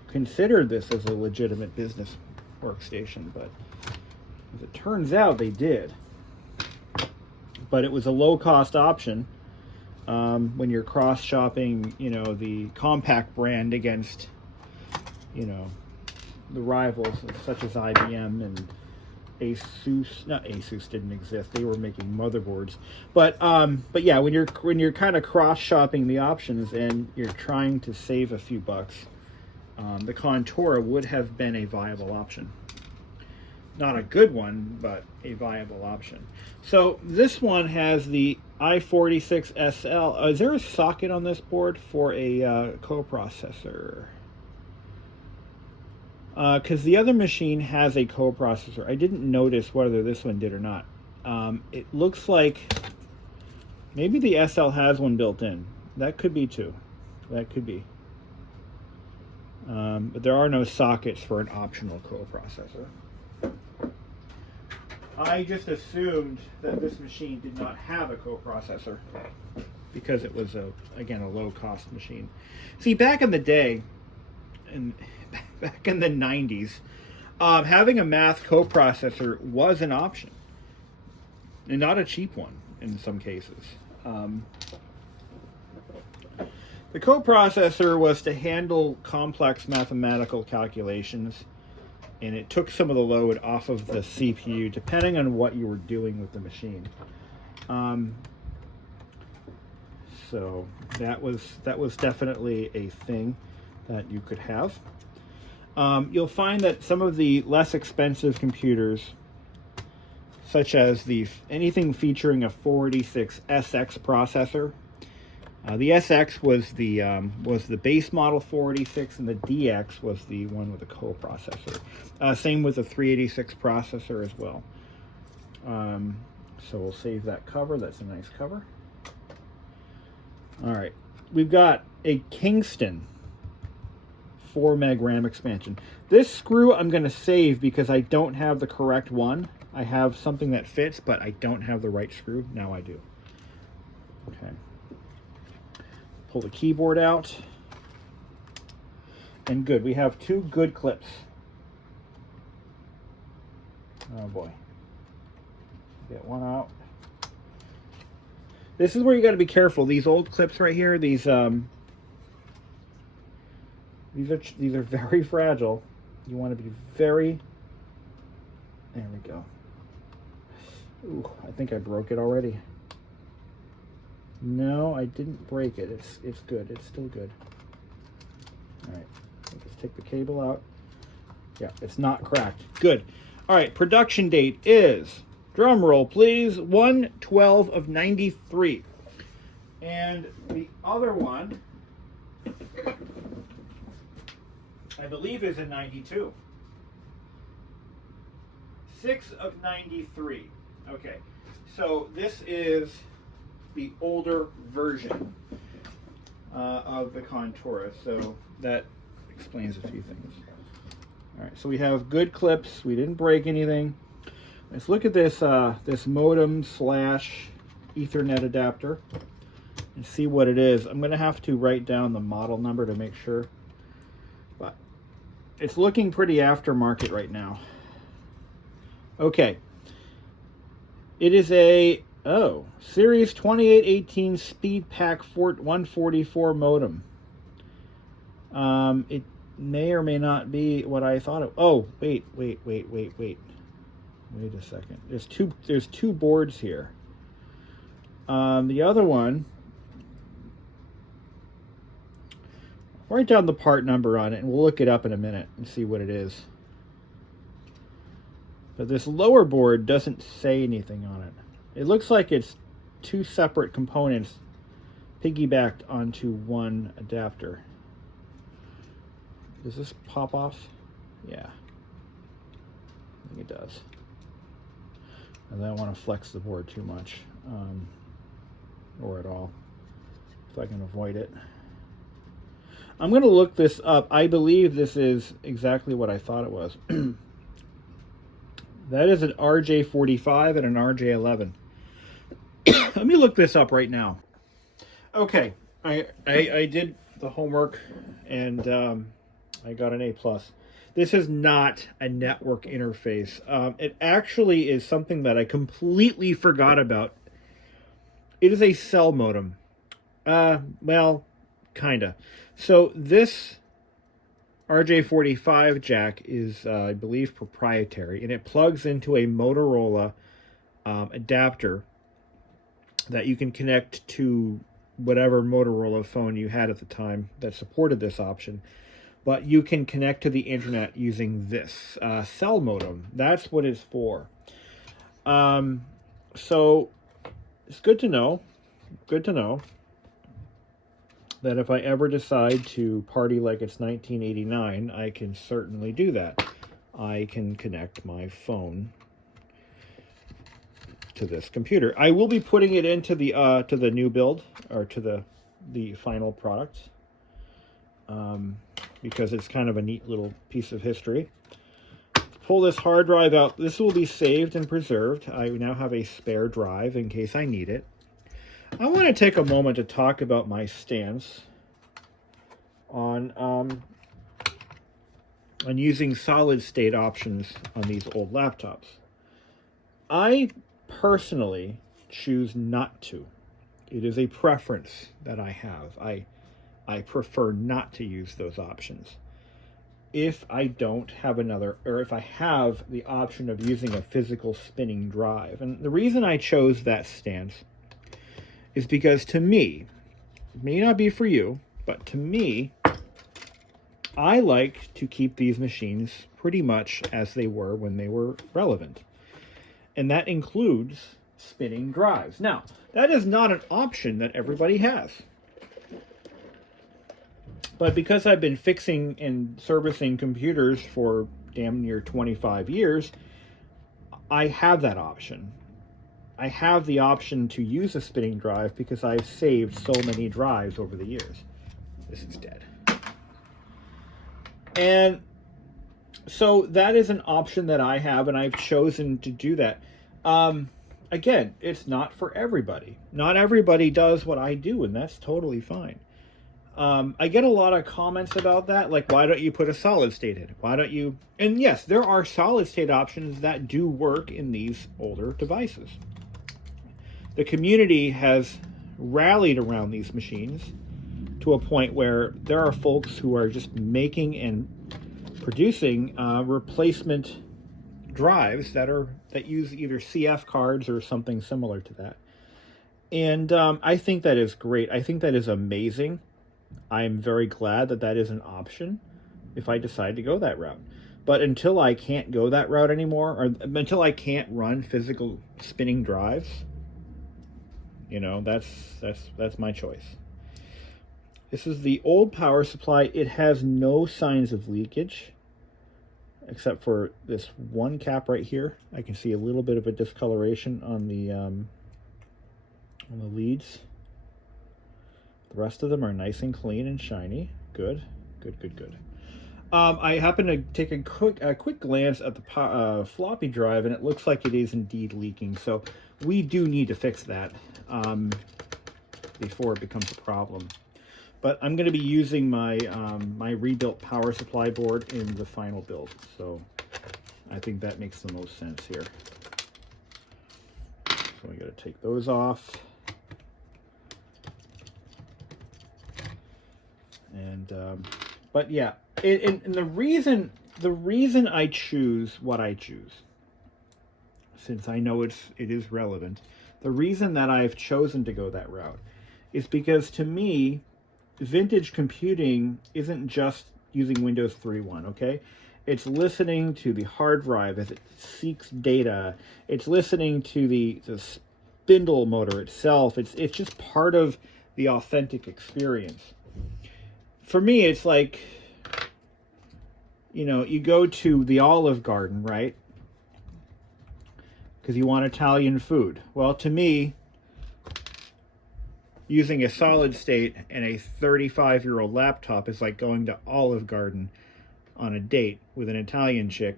considered this as a legitimate business workstation, but as it turns out, they did. But it was a low-cost option when you're cross-shopping, you know, the Compaq brand against, you know, the rivals such as IBM and Asus. Not Asus didn't exist; they were making motherboards. But yeah, when you're kind of cross-shopping the options and you're trying to save a few bucks, the Contura would have been a viable option. Not a good one, but a viable option. So this one has the i46SL. Is there a socket on this board for a coprocessor? Because the other machine has a coprocessor. I didn't notice whether this one did or not. It looks like maybe the SL has one built in. That could be too. That could be. But there are no sockets for an optional coprocessor. I just assumed that this machine did not have a coprocessor because it was, again, a low-cost machine. See, back in the day, back in the 90s, having a math coprocessor was an option, and not a cheap one in some cases. The coprocessor was to handle complex mathematical calculations, and it took some of the load off of the CPU, depending on what you were doing with the machine. So that was definitely a thing that you could have. You'll find that some of the less expensive computers, such as anything featuring a 486 SX processor. The SX was the base model 486, and the DX was the one with the coprocessor. Same with the 386 processor as well. So we'll save that cover. That's a nice cover. All right, we've got a Kingston 4 meg RAM expansion. This screw I'm going to save because I don't have the correct one. I have something that fits, but I don't have the right screw. Now I do. Okay. Pull the keyboard out. And good. We have 2 good clips. Oh boy. Get one out. This is where you got to be careful. These old clips right here, these are very fragile. You want to be very. There we go. Ooh, I think I broke it already. No, I didn't break it. It's good. It's still good. All right. Let's take the cable out. Yeah, it's not cracked. Good. All right. Production date is, drum roll please, 1/12 of 93. And the other one, I believe, is in 92. 6 of 93. Okay, so this is the older version of the Contura, so that explains a few things. All right, so we have good clips. We didn't break anything. Let's look at this this modem / Ethernet adapter and see what it is. I'm going to have to write down the model number to make sure, but it's looking pretty aftermarket right now. Okay, it is a Series 2818 SpeedPack 144 modem. It may or may not be what I thought it. Oh, wait a second. There's two boards here. The other one, write down the part number on it and we'll look it up in a minute and see what it is. But this lower board doesn't say anything on it. It looks like it's 2 separate components piggybacked onto one adapter. Does this pop off? Yeah, I think it does. And I don't want to flex the board too much, or at all, if I can avoid it. I'm going to look this up. I believe this is exactly what I thought it was. That is an RJ45 and an RJ11. Let me look this up right now. Okay, I did the homework and I got an A+. This is not a network interface. It actually is something that I completely forgot about. It is a cell modem. Well, kinda. So this RJ45 jack is, I believe, proprietary, and it plugs into a Motorola adapter that you can connect to whatever Motorola phone you had at the time that supported this option. But you can connect to the internet using this cell modem. That's what it's for. So it's good to know. Good to know that if I ever decide to party like it's 1989, I can certainly do that. I can connect my phone to this computer. I will be putting it into the new build, or to the final product, because it's kind of a neat little piece of history. Pull this hard drive out. This will be saved and preserved. I now have a spare drive in case I need it. I want to take a moment to talk about my stance on using solid state options on these old laptops. I personally choose not to. It is a preference that I have. I prefer not to use those options. If I don't have another, or if I have the option of using a physical spinning drive. And the reason I chose that stance is because, to me, it may not be for you, but to me, I like to keep these machines pretty much as they were when they were relevant. And that includes spinning drives. Now, that is not an option that everybody has. But because I've been fixing and servicing computers for damn near 25 years, I have that option. I have the option to use a spinning drive because I've saved so many drives over the years. This is dead. And so that is an option that I have, and I've chosen to do that. Again, it's not for everybody. Not everybody does what I do, and that's totally fine. I get a lot of comments about that, like, why don't you put a solid state in? Why don't you? And yes, there are solid state options that do work in these older devices. The community has rallied around these machines to a point where there are folks who are just making and producing replacement drives that use either CF cards or something similar to that. And I think that is great. I think that is amazing. I'm very glad that that is an option if I decide to go that route. But until I can't go that route anymore, or until I can't run physical spinning drives, you know, that's my choice. This is the old power supply. It has no signs of leakage, except for this one cap right here. I can see a little bit of a discoloration on the leads. The rest of them are nice and clean and shiny. Good, good, good, good. I happen to take a quick glance at the floppy drive, and it looks like it is indeed leaking. So we do need to fix that before it becomes a problem. But I'm going to be using my my rebuilt power supply board in the final build. So I think that makes the most sense here. So I got to take those off. And but yeah, and the reason I choose what I choose, since I know it is relevant, the reason that I've chosen to go that route is because, to me, vintage computing isn't just using Windows 3.1, okay? It's listening to the hard drive as it seeks data. It's listening to the spindle motor itself. It's just part of the authentic experience. For me, it's like, you know, you go to the Olive Garden, right? Because you want Italian food. Well, to me, using a solid state and a 35-year-old laptop is like going to Olive Garden on a date with an Italian chick.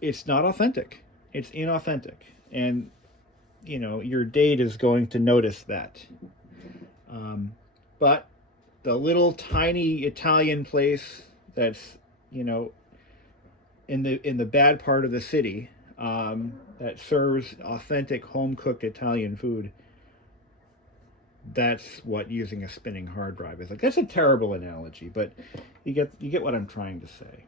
It's not authentic. It's inauthentic. And, you know, your date is going to notice that. But the little tiny Italian place that's, you know, in the bad part of the city, that serves authentic home-cooked Italian food, that's what using a spinning hard drive is like. That's a terrible analogy, but you get what I'm trying to say.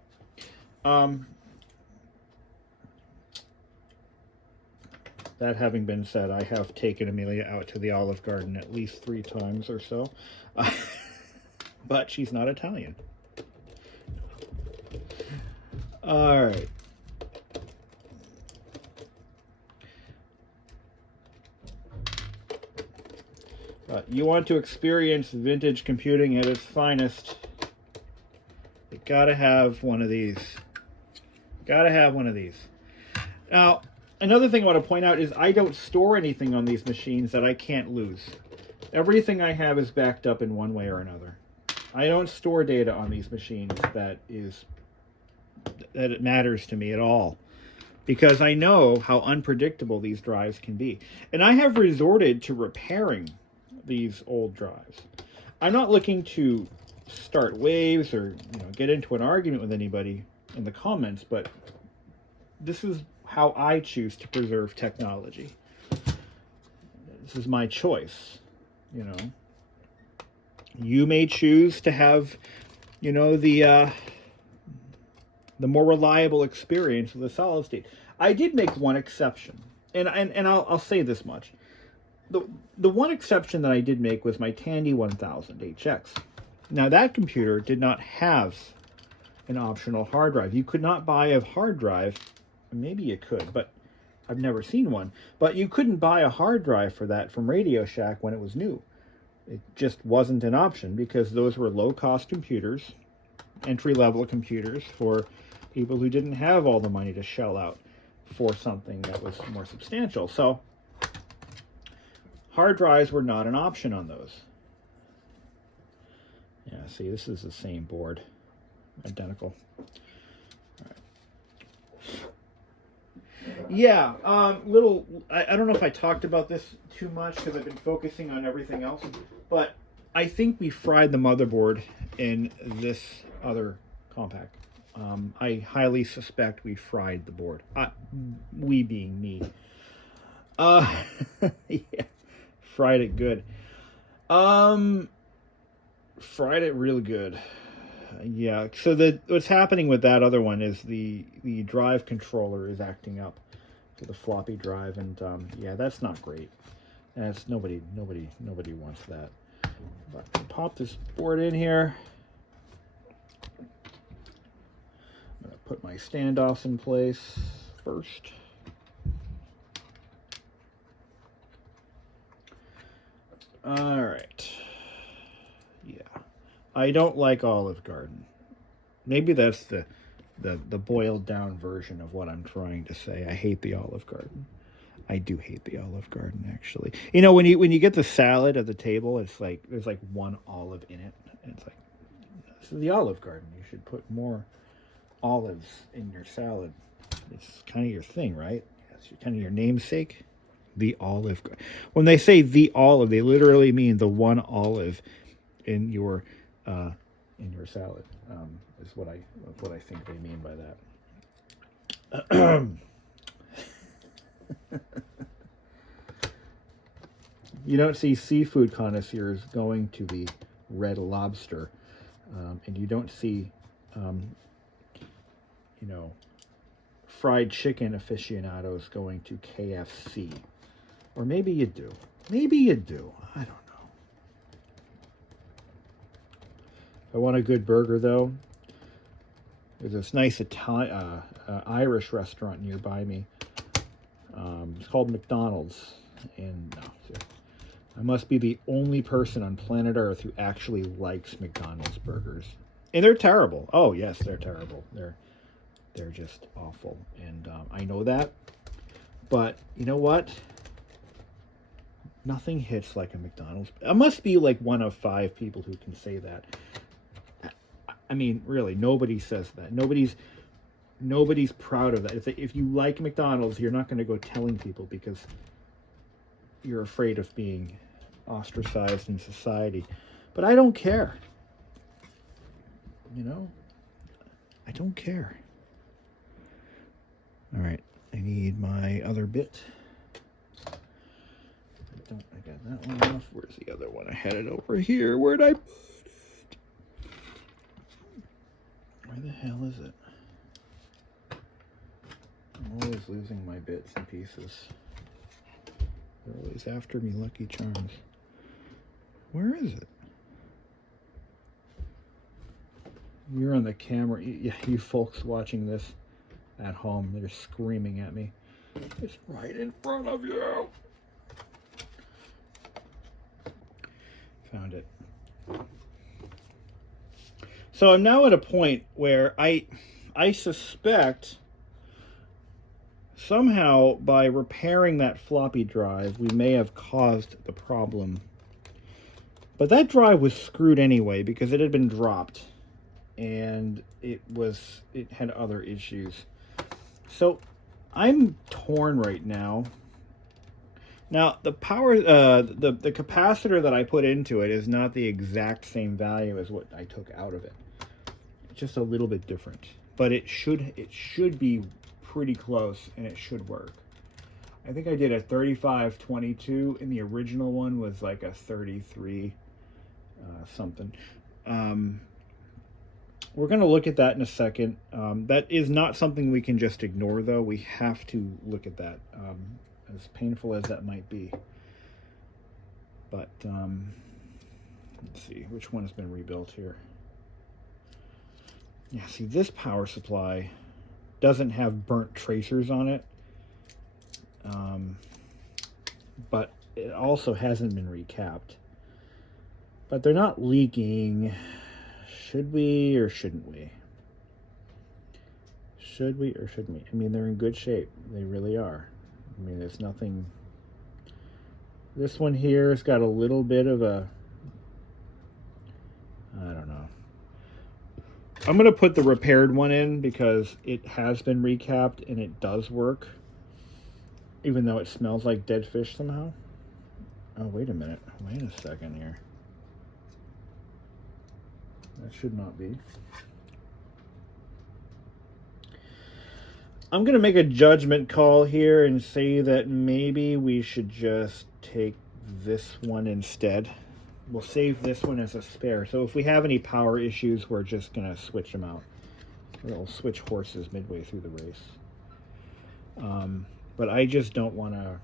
That having been said, I have taken Amelia out to the Olive Garden at least 3 times or so. But she's not Italian. All right. But you want to experience vintage computing at its finest, you gotta have one of these. Gotta have one of these. Now, another thing I want to point out is I don't store anything on these machines that I can't lose. Everything I have is backed up in one way or another. I don't store data on these machines that it matters to me at all, because I know how unpredictable these drives can be. And I have resorted to repairing these old drives. I'm not looking to start waves or, you know, get into an argument with anybody in the comments, but this is how I choose to preserve technology. This is my choice, you know. You may choose to have, you know, the more reliable experience with the solid state. I did make one exception, and I'll say this much: the one exception that I did make was my Tandy 1000 HX. Now that computer did not have an optional hard drive. You could not buy a hard drive. Maybe you could, but I've never seen one. But you couldn't buy a hard drive for that from Radio Shack when it was new. It just wasn't an option because those were low-cost computers, entry-level computers for people who didn't have all the money to shell out for something that was more substantial. So hard drives were not an option on those. Yeah, see, this is the same board. Identical. All right. Yeah, I don't know if I talked about this too much because I've been focusing on everything else, but I think we fried the motherboard in this other Compaq. I highly suspect we fried the board. We being me. Yeah, fried it good. Fried it real good. Yeah, so what's happening with that other one is the drive controller is acting up for the floppy drive, and yeah, that's not great. That's nobody wants that. But pop this board in here. I'm gonna put my standoffs in place first. All right. Yeah, I don't like Olive Garden. Maybe that's the boiled down version of what I'm trying to say. I hate the Olive Garden. I do hate the Olive Garden, actually. You know, when you get the salad at the table, it's like there's like one olive in it. And it's like, this is the Olive Garden. You should put more olives in your salad. It's kind of your thing, right? It's kind of your namesake. The Olive Garden. When they say the olive, they literally mean the one olive in your salad. Is what I think they mean by that. You don't see seafood connoisseurs going to the Red Lobster, and you don't see, you know, fried chicken aficionados going to KFC, or maybe you do. Maybe you do. I don't know. If I want a good burger, though, there's this nice Irish restaurant nearby me. It's called McDonald's, and I must be the only person on planet Earth who actually likes McDonald's burgers. And they're terrible. Oh yes, they're terrible. They're just awful, and I know that. But you know what? Nothing hits like a McDonald's. I must be like one of 5 people who can say that. I mean, really, nobody says that. Nobody's proud of that. If you like McDonald's, you're not going to go telling people because you're afraid of being ostracized in society. But I don't care. You know? I don't care. All right. I need my other bit. I got that one off. Where's the other one? I had it over here. Where'd I put it? Where the hell is it? I'm always losing my bits and pieces. They're always after me, Lucky Charms. Where is it? You're on the camera. You folks watching this at home, they're screaming at me. It's right in front of you. Found it. So I'm now at a point where I suspect somehow by repairing that floppy drive, we may have caused the problem. But that drive was screwed anyway because it had been dropped and it had other issues. So I'm torn right now. Now the power, the capacitor that I put into it is not the exact same value as what I took out of it. It's just a little bit different, but it should be pretty close and it should work. I think I did a 3522 and the original one was like a 33 something. We're going to look at that in a second. That is not something we can just ignore, though. We have to look at that, as painful as that might be. But let's see, which one has been rebuilt here? Yeah, see, this power supply doesn't have burnt tracers on it, but it also hasn't been recapped. But they're not leaking. Should we or shouldn't we? Should we or shouldn't we? I mean, they're in good shape. They really are. I mean, there's nothing. This one here has got a little bit of a, I don't know. I'm going to put the repaired one in because it has been recapped and it does work, even though it smells like dead fish somehow. Oh, wait a minute. Wait a second here. That should not be. I'm going to make a judgment call here and say that maybe we should just take this one instead. We'll save this one as a spare. So if we have any power issues, we're just going to switch them out. We'll switch horses midway through the race. But I just don't want to...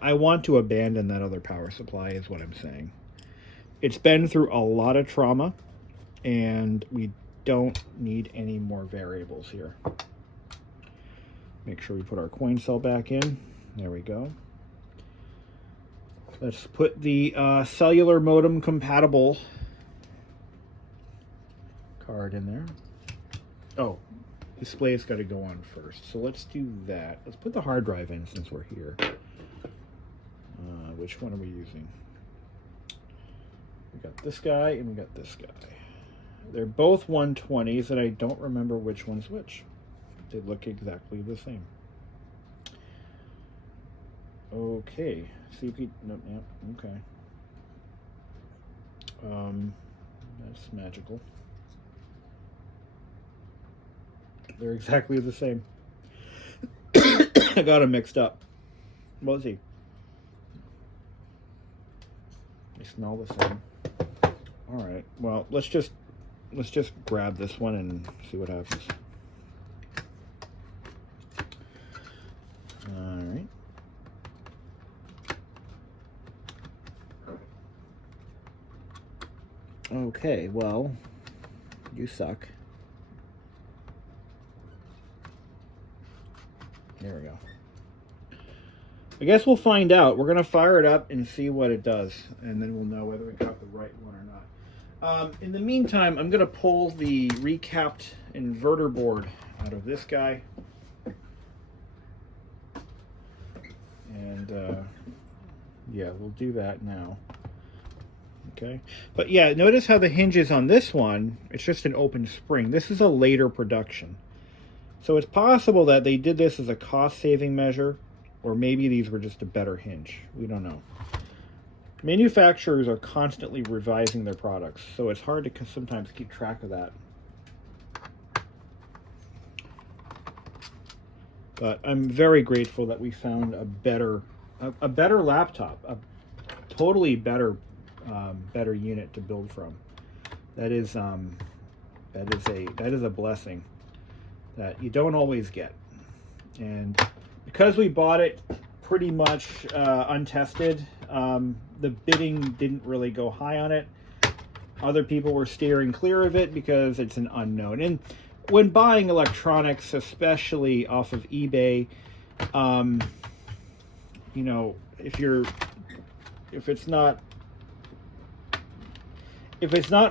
I want to abandon that other power supply is what I'm saying. It's been through a lot of trauma, and we don't need any more variables here. Make sure we put our coin cell back in. There we go. Let's put the cellular modem compatible card in there. Oh, display's got to go on first. So let's do that. Let's put the hard drive in since we're here. Which one are we using? We got this guy and we got this guy. They're both 120s, and I don't remember which one's which. They look exactly the same. Okay. CP. Nope. Yep. Okay. That's magical. They're exactly the same. I got them mixed up. What is he? They smell the same. All right. Well, let's just grab this one and see what happens. All right. Okay, well, you suck. There we go. I guess we'll find out. We're going to fire it up and see what it does, and then we'll know whether we got the right one or not. In the meantime, I'm going to pull the recapped inverter board out of this guy. And, yeah, we'll do that now. Okay. But, yeah, notice how the hinges on this one, it's just an open spring. This is a later production. So it's possible that they did this as a cost-saving measure, or maybe these were just a better hinge. We don't know. Manufacturers are constantly revising their products, so it's hard to sometimes keep track of that. But I'm very grateful that we found a better laptop, a totally better unit to build from. That is a blessing that you don't always get. And because we bought it pretty much untested, the bidding didn't really go high on it. Other people were steering clear of it because it's an unknown. And when buying electronics, especially off of eBay, you know, if it's not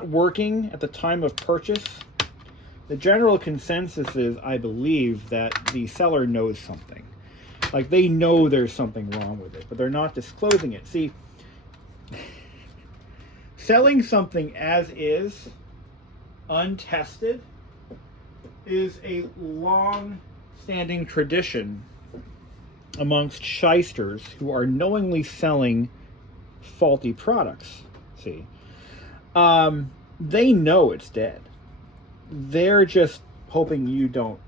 working at the time of purchase, the general consensus is, I believe, that the seller knows something. Like, they know there's something wrong with it, but they're not disclosing it. See, selling something as is, untested, is a long-standing tradition amongst shysters who are knowingly selling faulty products. See, they know it's dead. They're just hoping you don't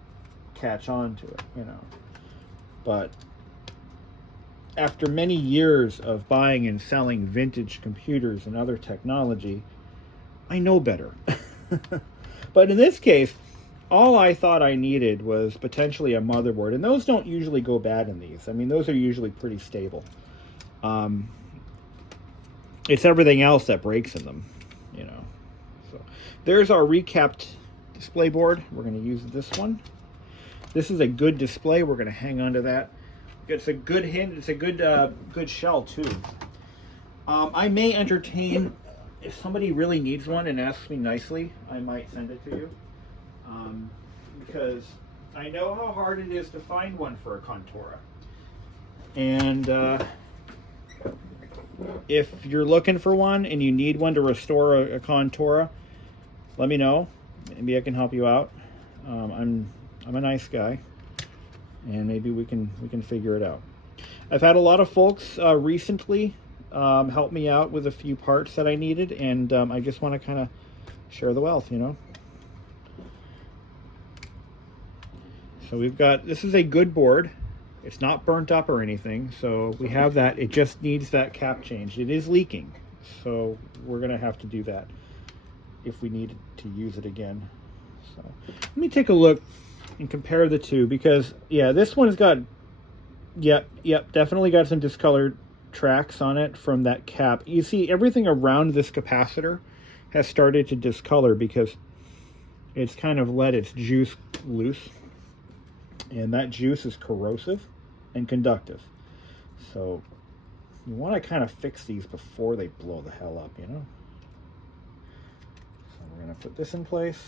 catch on to it, you know. But after many years of buying and selling vintage computers and other technology, I know better. But in this case, all I thought I needed was potentially a motherboard, and those don't usually go bad in these. I mean, those are usually pretty stable. It's everything else that breaks in them, you know. So there's our recapped display board. We're going to use this one. This is a good display. We're going to hang on to that. It's a good hinge. It's a good shell too. I may entertain, if somebody really needs one and asks me nicely, I might send it to you. Because I know how hard it is to find one for a Contura. And if you're looking for one and you need one to restore a Contura, let me know. Maybe I can help you out. I'm a nice guy, and maybe we can figure it out. I've had a lot of folks recently help me out with a few parts that I needed, and I just want to kind of share the wealth, you know. So we've got, this is a good board. It's not burnt up or anything, so we have that. It just needs that cap changed. It is leaking, so we're gonna have to do that if we need to use it again. So let me take a look and compare the two, because yeah, this one's got, yep, definitely got some discolored tracks on it from that cap. You see everything around this capacitor has started to discolor because it's kind of let its juice loose, and that juice is corrosive and conductive. So you want to kind of fix these before they blow the hell up, you know. So we're going to put this in place.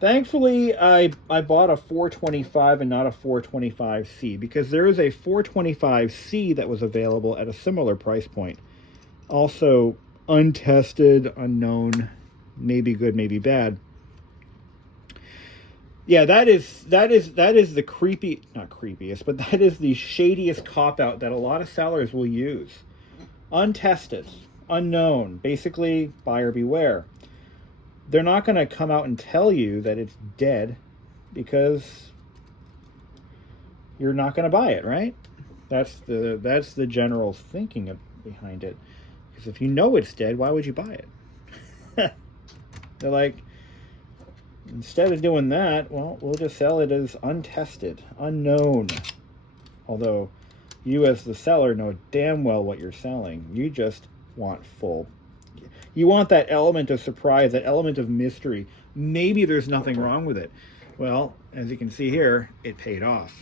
Thankfully, I bought a 425 and not a 425C, because there is a 425C that was available at a similar price point. Also untested, unknown, maybe good, maybe bad. Yeah, that is the not creepiest, but that is the shadiest cop-out that a lot of sellers will use. Untested, unknown, basically buyer beware. They're not going to come out and tell you that it's dead because you're not going to buy it, right? That's the general thinking behind it. Because if you know it's dead, why would you buy it? They're like, instead of doing that, well, we'll just sell it as untested, unknown. Although you as the seller know damn well what you're selling. You just want full. You want that element of surprise, that element of mystery. Maybe there's nothing wrong with it. Well, as you can see here, it paid off.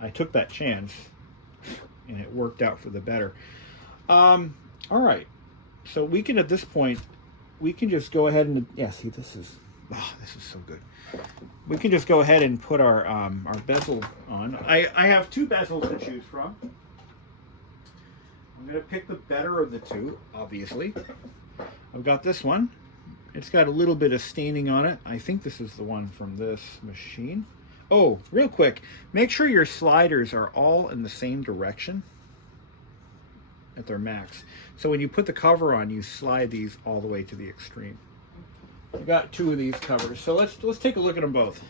I took that chance, and it worked out for the better. All right. So we can, at this point, we can just go ahead and, yeah, see, this is so good. We can just go ahead and put our bezel on. I have two bezels to choose from. I'm going to pick the better of the two, obviously. I've got this one. It's got a little bit of staining on it. I think this is the one from this machine. Oh, real quick, make sure your sliders are all in the same direction at their max. So when you put the cover on, you slide these all the way to the extreme. I've got two of these covers, so let's take a look at them both.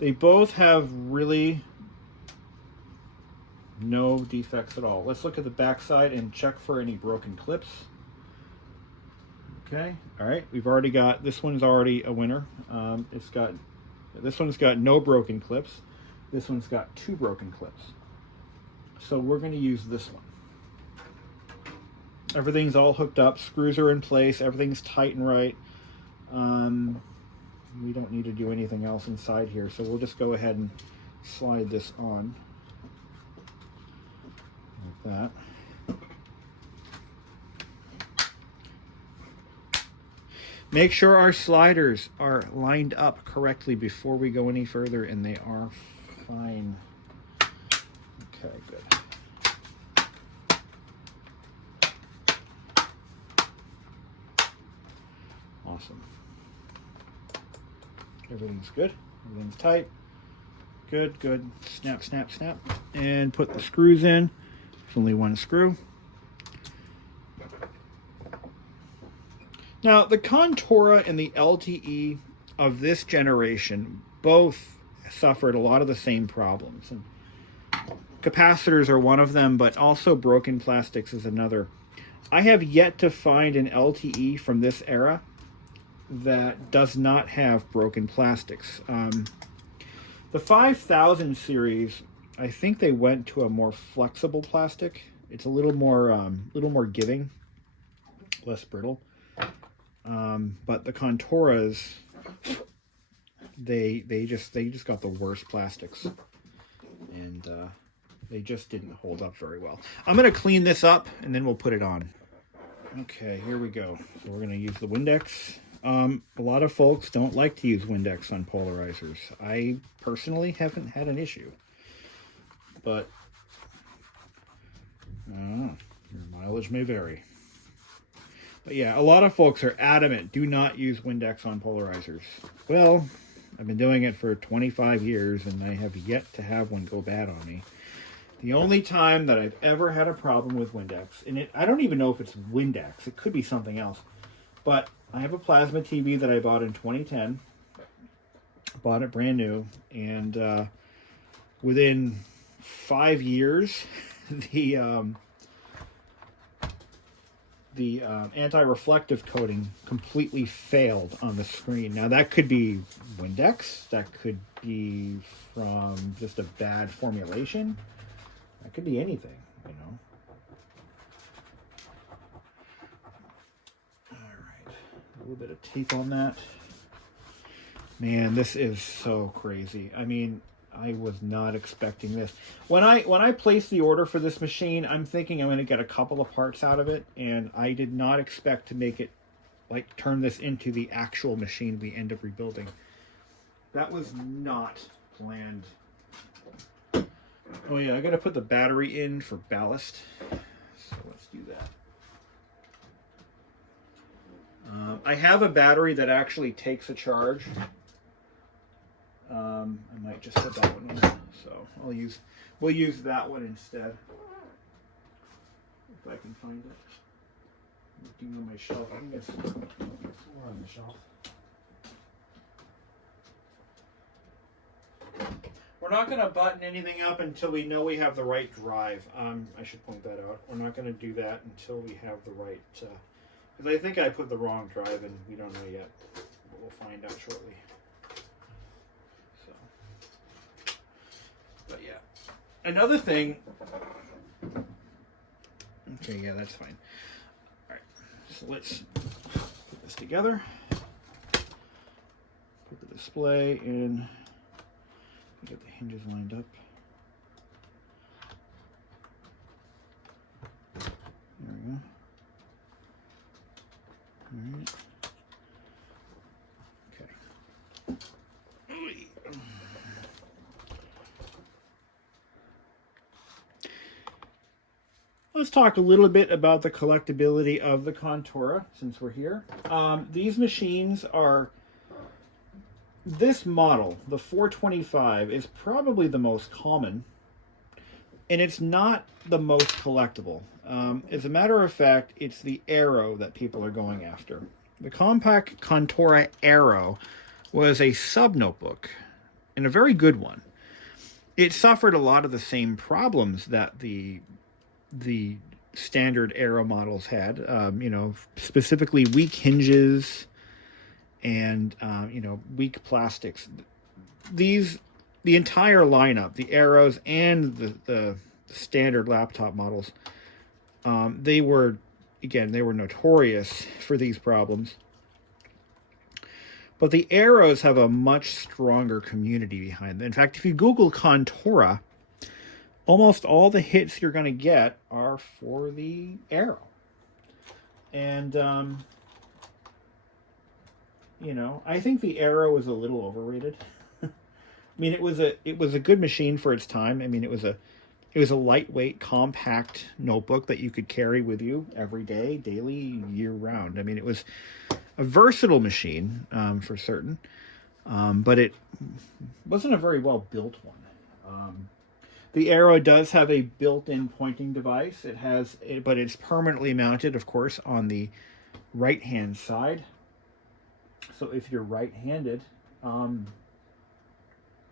They both have really no defects at all. Let's look at the back side and check for any broken clips. Okay, all right, we've already got, this one's already a winner. This one's got no broken clips. This one's got 2 broken clips. So we're going to use this one. Everything's all hooked up, screws are in place, everything's tight and right. We don't need to do anything else inside here, so we'll just go ahead and slide this on like that. Make sure our sliders are lined up correctly before we go any further, and they are fine. Okay, good. Awesome. Everything's good. Everything's tight. Good, good. Snap, snap, snap. And put the screws in. There's only one screw. Now, the Contura and the LTE of this generation both suffered a lot of the same problems. And capacitors are one of them, but also broken plastics is another. I have yet to find an LTE from this era that does not have broken plastics. The 5000 series, I think they went to a more flexible plastic. It's a little more giving, less brittle. But the Conturas, they just got the worst plastics, and they just didn't hold up very well. I'm gonna clean this up and then we'll put it on. Okay, here we go. So we're gonna use the Windex. A lot of folks don't like to use Windex on polarizers. I personally haven't had an issue, but your mileage may vary. But yeah, a lot of folks are adamant, do not use Windex on polarizers. Well, I've been doing it for 25 years and I have yet to have one go bad on me. The only time that I've ever had a problem with Windex, and I don't even know if it's Windex, it could be something else, but I have a plasma TV that I bought in 2010. Bought it brand new, and within 5 years, the anti-reflective coating completely failed on the screen. Now that could be Windex, that could be from just a bad formulation, that could be anything, you know. A little bit of tape on that. Man, this is so crazy. I mean, I was not expecting this. When I placed the order for this machine, I'm thinking I'm going to get a couple of parts out of it, and I did not expect to make it, like, turn this into the actual machine we end up rebuilding. That was not planned. Oh yeah, I got to put the battery in for ballast. So let's do that. I have a battery that actually takes a charge. I might just put that one in. So we'll use that one instead. If I can find it. Looking on my shelf. I think it's more on the shelf. We're not going to button anything up until we know we have the right drive. I should point that out. We're not going to do that until we have the right... because I think I put the wrong drive in. We don't know yet, but we'll find out shortly. So, but yeah. Another thing. Okay, yeah, that's fine. All right, so let's put this together. Put the display in. Get the hinges lined up. There we go. Alright. Okay. Let's talk a little bit about the collectability of the Contura since we're here. These machines are... This model, the 425, is probably the most common, and it's not the most collectible. As a matter of fact, it's the Aero that people are going after. The Compaq Contura Aero was a sub-notebook, and a very good one. It suffered a lot of the same problems that the standard Aero models had, you know, specifically weak hinges and, you know, weak plastics. The entire lineup, the Aeros and the standard laptop models, they were notorious for these problems. But the Aeros have a much stronger community behind them. In fact, if you Google Contura, almost all the hits you're going to get are for the Aero. And, you know, I think the Aero was a little overrated. I mean, it was a good machine for its time. I mean, it was a lightweight, compact notebook that you could carry with you every day, daily, year-round. I mean, it was a versatile machine for certain, but it wasn't a very well-built one. The Aero does have a built-in pointing device. But it's permanently mounted, of course, on the right-hand side. So if you're right-handed,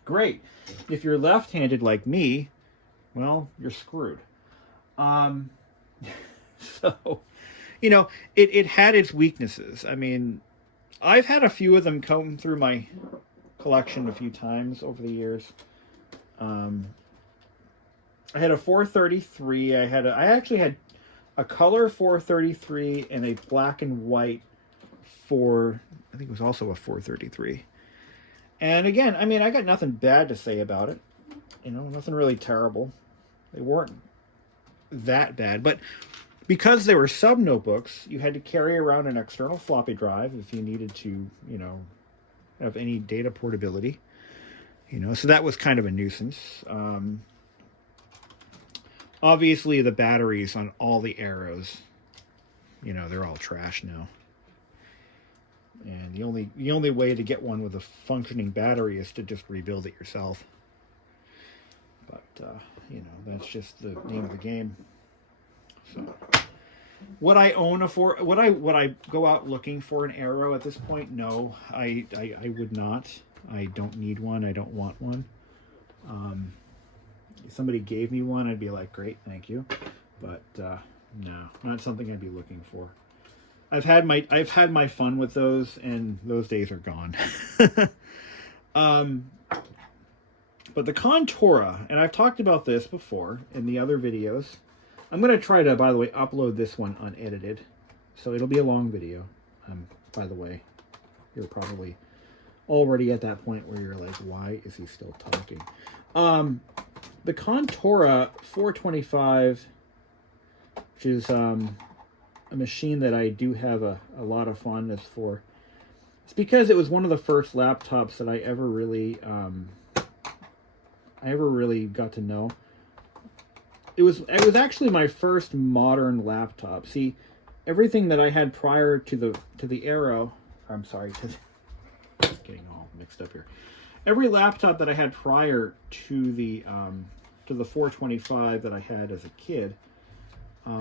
Great. If you're left-handed like me, well, you're screwed. So, you know, it had its weaknesses. I mean, I've had a few of them come through my collection a few times over the years. I had a 433. I actually had a color 433 and a black and white I think it was also a 433. And again, I mean, I got nothing bad to say about it. You know, nothing really terrible. They weren't that bad, but because they were sub notebooks, you had to carry around an external floppy drive if you needed to, you know, have any data portability. You know, so that was kind of a nuisance. Obviously, the batteries on all the Arrows, you know, they're all trash now. And the only way to get one with a functioning battery is to just rebuild it yourself. But you know, that's just the name of the game. So, would I own would I go out looking for an Arrow at this point? No, I would not. I don't need one. I don't want one. If somebody gave me one, I'd be like, great, thank you. But no, not something I'd be looking for. I've had my fun with those, and those days are gone. But the Contura, and I've talked about this before in the other videos. I'm going to try to, by the way, upload this one unedited. So it'll be a long video. By the way, you're probably already at that point where you're like, why is he still talking? The Contura 425, which is a machine that I do have a lot of fondness for. It's because it was one of the first laptops that I ever really got to know. It was actually my first modern laptop. See, everything that I had prior to the Arrow, I'm sorry, getting all mixed up here. Every laptop that I had prior to the 425 that I had as a kid,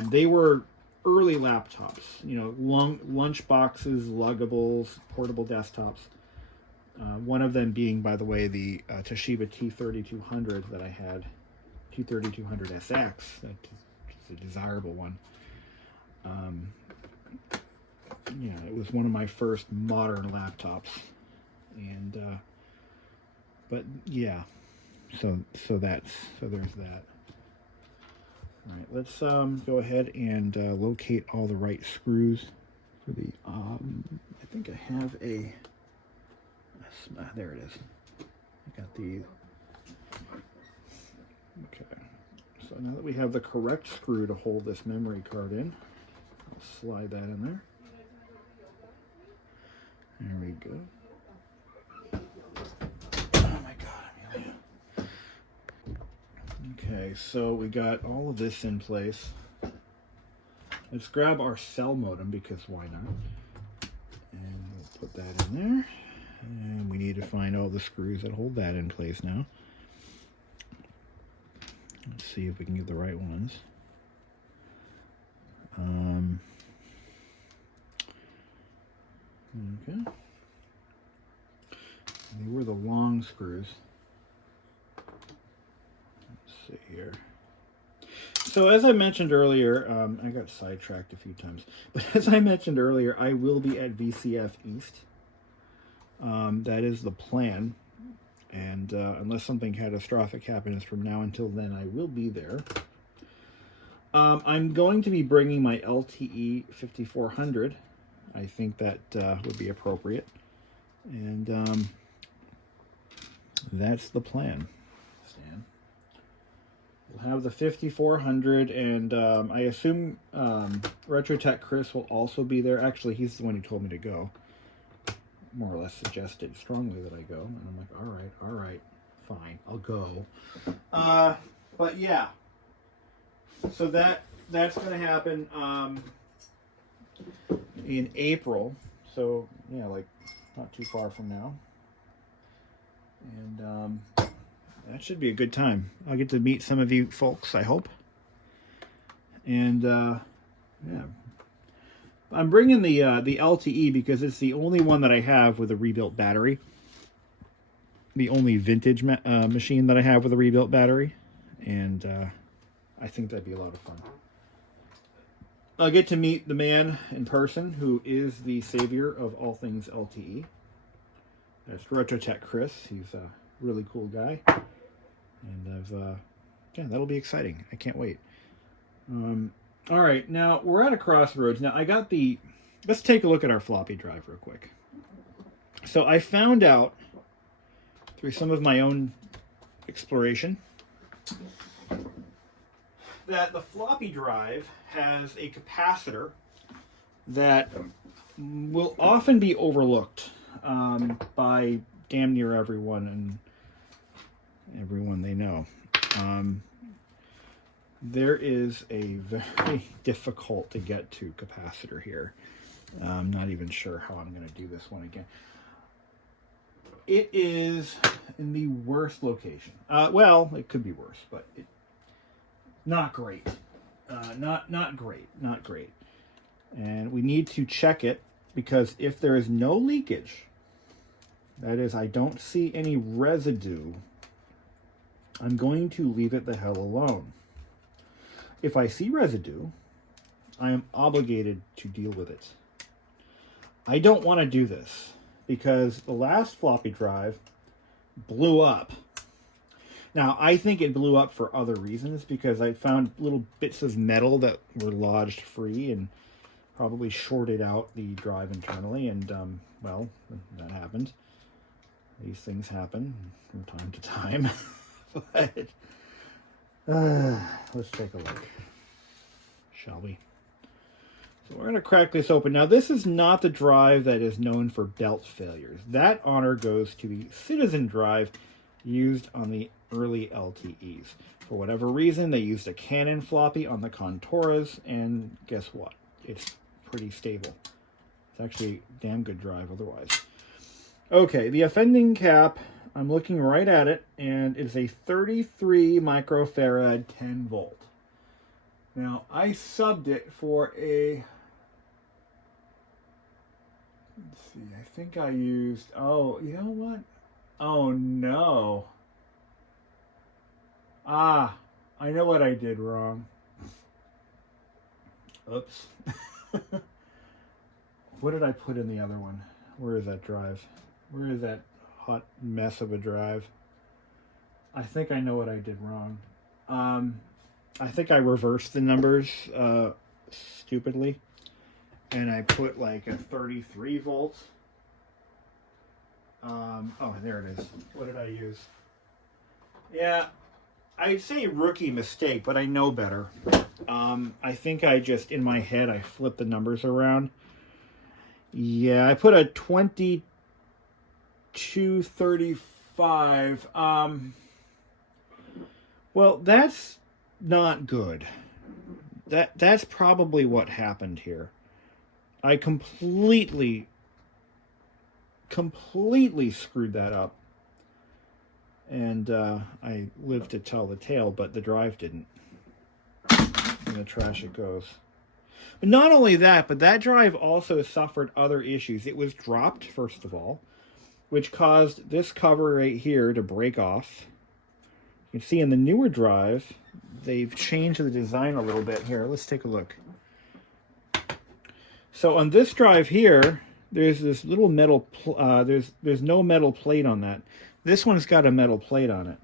they were early laptops. You know, lunch boxes, luggables, portable desktops. One of them being, by the way, the Toshiba T3200 that I had, T3200SX. That's a desirable one. Yeah, it was one of my first modern laptops, and but yeah, so there's that. All right, let's go ahead and locate all the right screws for the. I think I have a. There it is. I got the. Okay, so now that we have the correct screw to hold this memory card in, I'll slide that in there. There we go. Oh my God, Amelia. Okay, so we got all of this in place. Let's grab our cell modem, because why not? And we'll put that in there. And we need to find all the screws that hold that in place now. Let's see if we can get the right ones. Okay. They were the long screws. Let's see here. So as I mentioned earlier, I got sidetracked a few times, but as I mentioned earlier, I will be at VCF East. That is the plan. And unless something catastrophic happens from now until then, I will be there. I'm going to be bringing my LTE 5400. I think that would be appropriate. And that's the plan, Stan. We'll have the 5400, and I assume RetroTech Chris will also be there. Actually, he's the one who told me to go. More or less suggested strongly that I go, and I'm like, all right, fine, I'll go. But yeah, so that's going to happen in April. So yeah, like not too far from now, and that should be a good time. I'll get to meet some of you folks, I hope. And yeah. I'm bringing the LTE because it's the only one that I have with a rebuilt battery. the only vintage machine that I have with a rebuilt battery, and I think that'd be a lot of fun. I'll get to meet the man in person who is the savior of all things LTE. That's Retrotech Chris. He's a really cool guy, and yeah, that'll be exciting. I can't wait. All right, now we're at a crossroads. Now I got the. Let's take a look at our floppy drive real quick. So I found out through some of my own exploration that the floppy drive has a capacitor that will often be overlooked by damn near everyone and everyone they know. There is a very difficult to get to capacitor here. I'm not even sure how I'm going to do this one again. It is in the worst location. Well, it could be worse, but not great. Not great. And we need to check it, because if there is no leakage, that is, I don't see any residue, I'm going to leave it the hell alone. If I see residue, I am obligated to deal with it. I don't want to do this because the last floppy drive blew up. Now, I think it blew up for other reasons, because I found little bits of metal that were lodged free and probably shorted out the drive internally, and, well, that happened. These things happen from time to time. But let's take a look, shall we? So we're going to crack this open. Now, this is not the drive that is known for belt failures. That honor goes to the Citizen drive used on the early LTEs. For whatever reason, they used a Canon floppy on the Conturas, and guess what? It's pretty stable. It's actually a damn good drive otherwise. Okay, the offending cap, I'm looking right at it, and it's a 33 microfarad 10 volt. Now, I subbed it for a, let's see, I think I used, oh, you know what? Oh, no. Ah, I know what I did wrong. Oops. What did I put in the other one? Where is that drive? Where is that hot mess of a drive? I think I know what I did wrong. I think I reversed the numbers stupidly, and I put like a 33 volts. Oh, there it is. What did I use? Yeah, I'd say rookie mistake, but I know better. I think I just, in my head, I flipped the numbers around. Yeah, I put a 2235. Well, that's not good. That's probably what happened here. I completely screwed that up. And I lived to tell the tale, but the drive didn't. In the trash it goes. But not only that, but that drive also suffered other issues. It was dropped, first of all, which caused this cover right here to break off. You can see in the newer drive, they've changed the design a little bit. Here, let's take a look. So on this drive here, there's this little metal, there's no metal plate on that. This one's got a metal plate on it.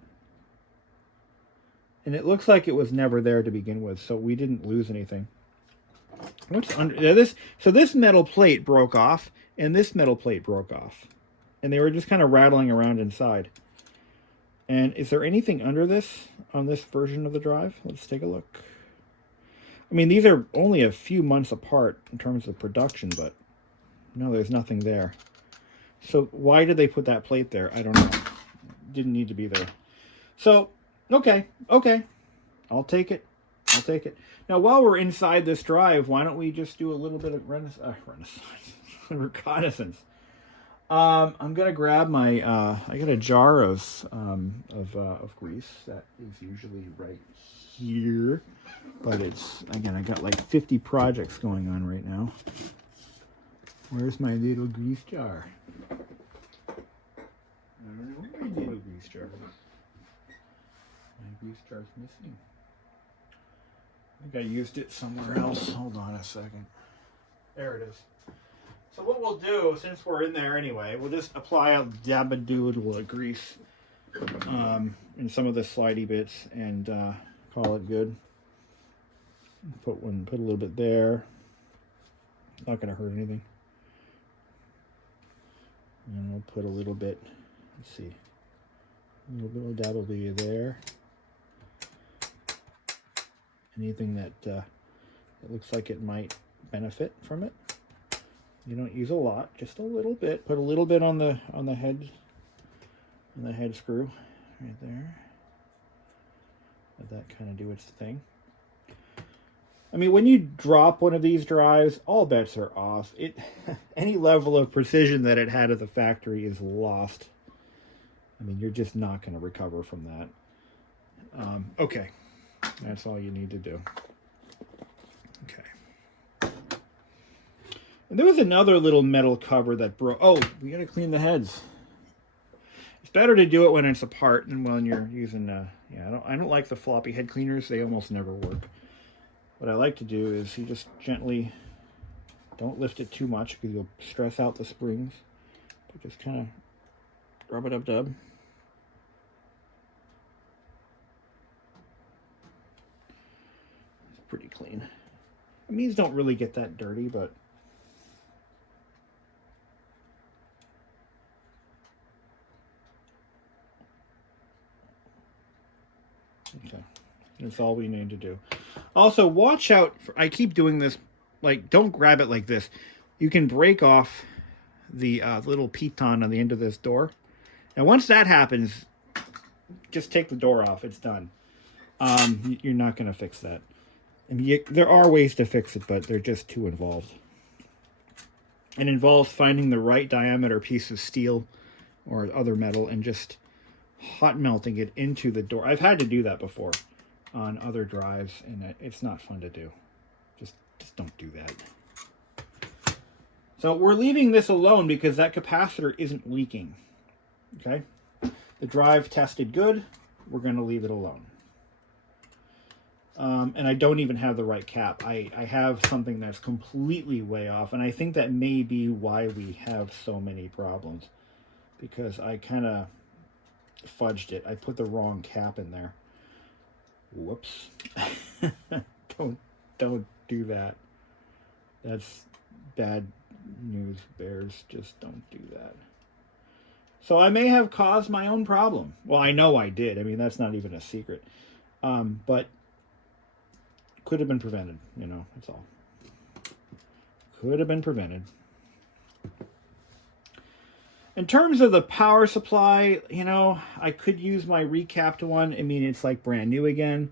And it looks like it was never there to begin with, so we didn't lose anything. What's under this? So this metal plate broke off, and this metal plate broke off. And they were just kind of rattling around inside. And is there anything under this on this version of the drive? Let's take a look. I mean, these are only a few months apart in terms of production, but no, there's nothing there. So why did they put that plate there? I don't know. Didn't need to be there. So, okay. I'll take it. Now, while we're inside this drive, why don't we just do a little bit of reconnaissance? I'm gonna grab my. I got a jar of grease that is usually right here, but it's, again, I got like 50 projects going on right now. Where's my little grease jar? don't know where my needle grease jar is. My grease jar's missing. I think I used it somewhere else. Hold on a second. There it is. So what we'll do, since we're in there anyway, we'll just apply a dab-a-doodle of grease in some of the slidey bits and call it good. Put a little bit there. Not going to hurt anything. And we'll put a little bit, let's see, a little bit of dabble there. Anything that looks like it might benefit from it. You don't use a lot, just a little bit. Put a little bit on the head, screw right there. Let that kind of do its thing. I mean, when you drop one of these drives, all bets are off. Any level of precision that it had at the factory is lost. I mean, you're just not going to recover from that. Okay, that's all you need to do. Okay. And there was another little metal cover that broke. Oh, we got to clean the heads. It's better to do it when it's apart than when you're using. I don't like the floppy head cleaners. They almost never work. What I like to do is you just gently, don't lift it too much because you'll stress out the springs. But just kind of rub it up, dub. It's pretty clean. I mean, these don't really get that dirty, but okay. That's all we need to do. Also, watch out. I keep doing this. Like, don't grab it like this. You can break off the little piton on the end of this door. And once that happens, just take the door off. It's done. You're not going to fix that. I mean, there are ways to fix it, but they're just too involved. It involves finding the right diameter piece of steel or other metal and just hot melting it into the door. I've had to do that before on other drives, and it's not fun to do. Just don't do that. So we're leaving this alone because that capacitor isn't leaking. Okay? The drive tested good. We're going to leave it alone. And I don't even have the right cap. I have something that's completely way off, and I think that may be why we have so many problems, because I kind of fudged it. I put the wrong cap in there. Whoops. Don't do that. That's bad news, bears. Just don't do that. So I may have caused my own problem. Well, I know I did. I mean, that's not even a secret. But could have been prevented, that's all. Could have been prevented. In terms of the power supply, I could use my recapped one. I mean, it's like brand new again.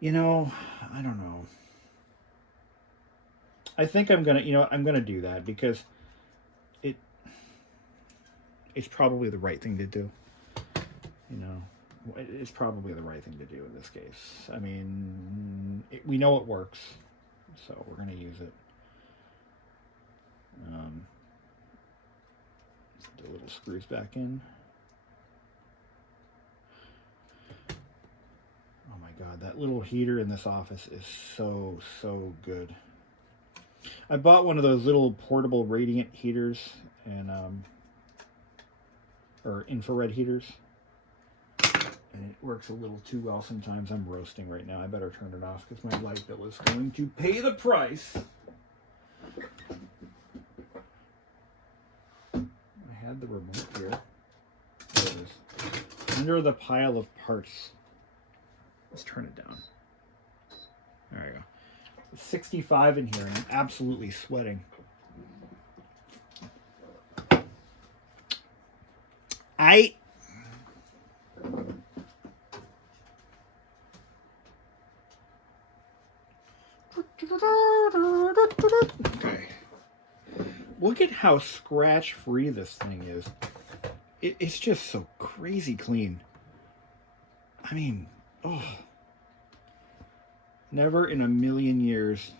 I don't know. I think I'm gonna do that because it's probably the right thing to do. It's probably the right thing to do in this case. I mean, we know it works, so we're gonna use it. The little screws back in. Oh my god, that little heater in this office is so good. I bought one of those little portable radiant heaters and or infrared heaters, and it works a little too well sometimes. I'm roasting right now. I better turn it off because my light bill is going to pay the price. I had the remote here. There it is. Under the pile of parts. Let's turn it down. There we go. It's 65 in here and I'm absolutely sweating. Okay. Look at how scratch-free this thing is. It's just so crazy clean. I mean, never in a million years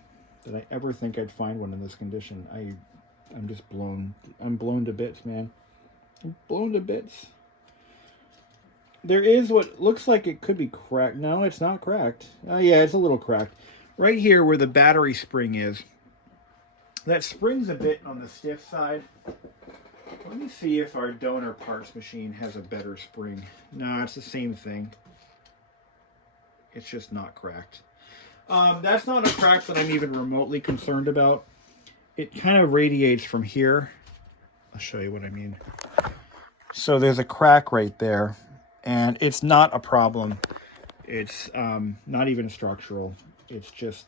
did I ever think I'd find one in this condition. I'm just blown. I'm blown to bits, man. I'm blown to bits. There is what looks like it could be cracked. No, it's not cracked. Yeah, it's a little cracked. Right here where the battery spring is. That spring's a bit on the stiff side. Let me see if our donor parts machine has a better spring. No, it's the same thing. It's just not cracked. That's not a crack that I'm even remotely concerned about. It kind of radiates from here. I'll show you what I mean. So there's a crack right there, and it's not a problem. It's not even structural. It's just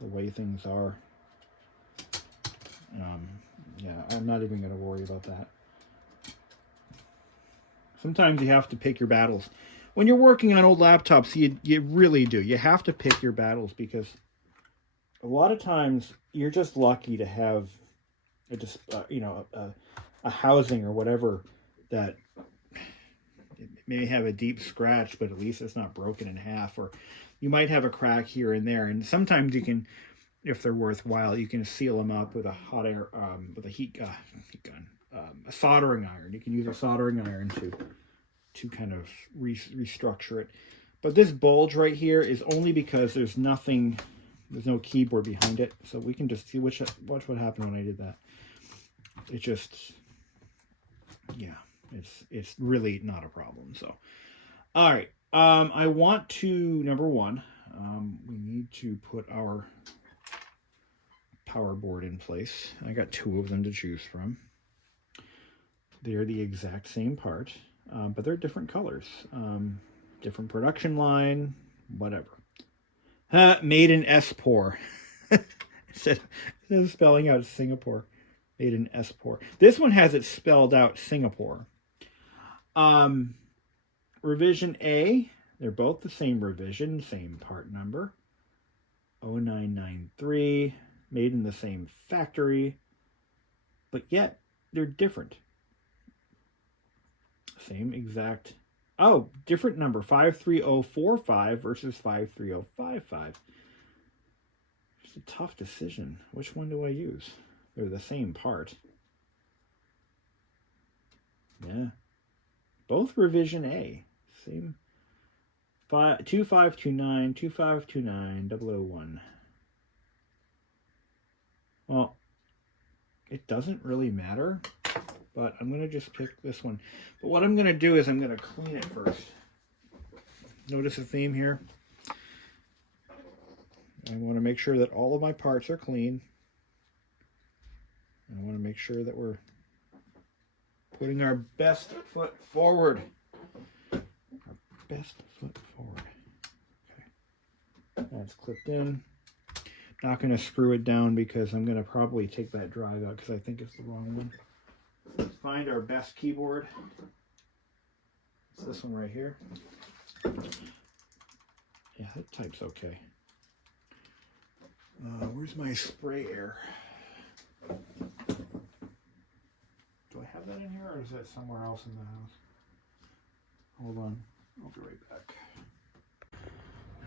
the way things are. Yeah, I'm not even going to worry about that. Sometimes you have to pick your battles. When you're working on old laptops, you really do. You have to pick your battles because a lot of times you're just lucky to have a housing or whatever that may have a deep scratch, but at least it's not broken in half. Or you might have a crack here and there, and sometimes you can, if they're worthwhile, you can seal them up with a hot air, with a heat gun, a soldering iron. You can use a soldering iron to kind of restructure it. But this bulge right here is only because there's no keyboard behind it. So we can just see watch what happened when I did that. It just, yeah, it's really not a problem. So, all right. I want to, number one, we need to put our power board in place. I got 2 of them to choose from. They're the exact same part, but they're different colors. Different production line, whatever. Made in Espor. Instead of spelling out Singapore. Made in Espor. This one has it spelled out Singapore. Revision A. They're both the same revision, same part number. 0993. Made in the same factory. But yet, they're different. Same exact... Oh, different number. 53045 versus 53055. It's a tough decision. Which one do I use? They're the same part. Yeah. Both revision A. Same. 2529, 2529, 001. Well, it doesn't really matter, but I'm going to just pick this one. But what I'm going to do is I'm going to clean it first. Notice a theme here? I want to make sure that all of my parts are clean. I want to make sure that we're putting our best foot forward. Our best foot forward. Okay. That's clipped in. Not going to screw it down because I'm going to probably take that drive out because I think it's the wrong one. Let's find our best keyboard. It's this one right here. Yeah, that type's okay. Where's my spray air? Do I have that in here or is that somewhere else in the house? Hold on, I'll be right back.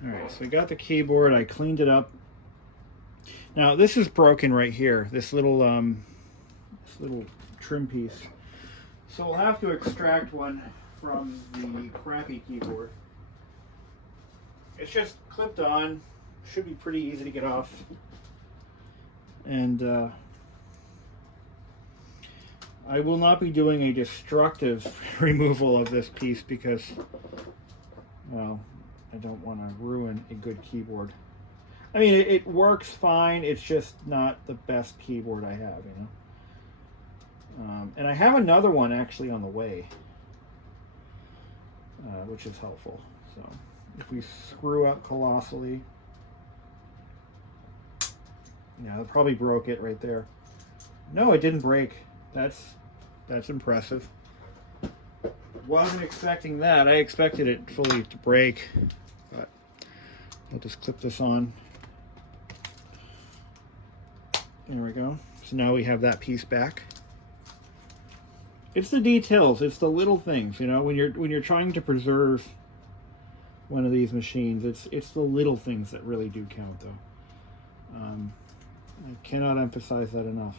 Alright, so we got the keyboard. I cleaned it up. Now this is broken right here. This little trim piece. So we'll have to extract one from the crappy keyboard. It's just clipped on. Should be pretty easy to get off. And I will not be doing a destructive removal of this piece because, well, I don't want to ruin a good keyboard. I mean, it works fine. It's just not the best keyboard I have, you know. And I have another one actually on the way, which is helpful. So if we screw up colossally, yeah, it probably broke it right there. No, it didn't break. That's impressive. Wasn't expecting that. I expected it fully to break, but I'll just clip this on. There we go. So now we have that piece back. It's the details. It's the little things, you know. When you're trying to preserve one of these machines, it's the little things that really do count, though. I cannot emphasize that enough.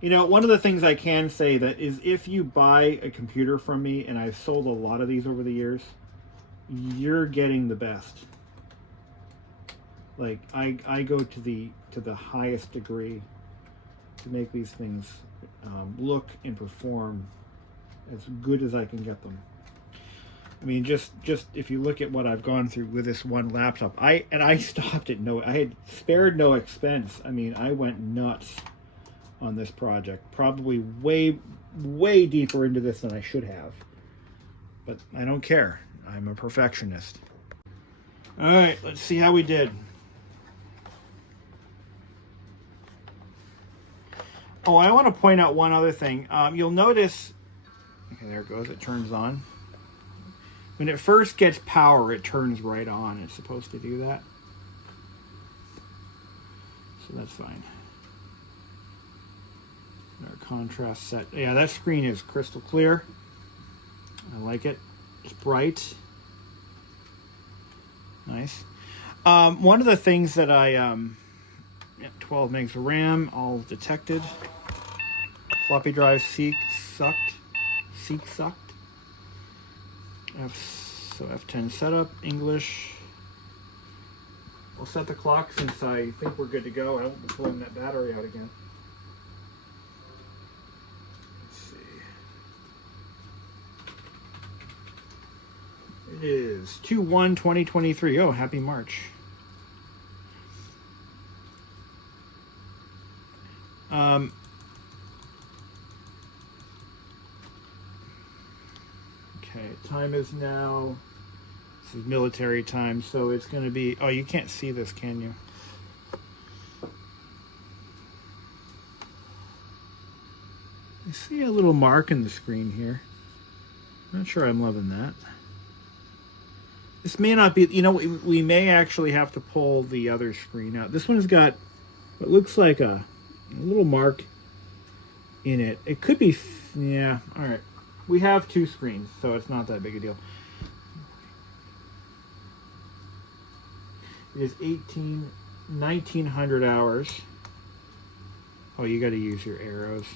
You know, one of the things I can say that is if you buy a computer from me, and I've sold a lot of these over the years, you're getting the best. Like I go to the highest degree to make these things look and perform as good as I can get them. I mean, just if you look at what I've gone through with this one laptop, I stopped at I had spared no expense. I mean, I went nuts on this project, probably way deeper into this than I should have, but I don't care. I'm a perfectionist. All right, let's see how we did. Oh, I want to point out one other thing. You'll notice, okay, there it goes, it turns on. When it first gets power, it turns right on. It's supposed to do that. So that's fine. Our contrast set. Yeah, that screen is crystal clear. I like it. It's bright. Nice. One of the things that I 12 megs of RAM, all detected. Floppy drive sucked. So F10 setup, English. We'll set the clock since I think we're good to go. I won't be pulling that battery out again. Let's see. It is 2/1/2023. Oh, happy March. Okay, time is now, this is military time, so it's going to be, oh, you can't see this, can you? I see a little mark in the screen here. Not sure I'm loving that. This may not be, you know, we may actually have to pull the other screen out. This one's got what looks like a little mark in it. It could be, yeah, all right. We have two screens, so it's not that big a deal. It is 1900 hours. Oh, you got to use your arrows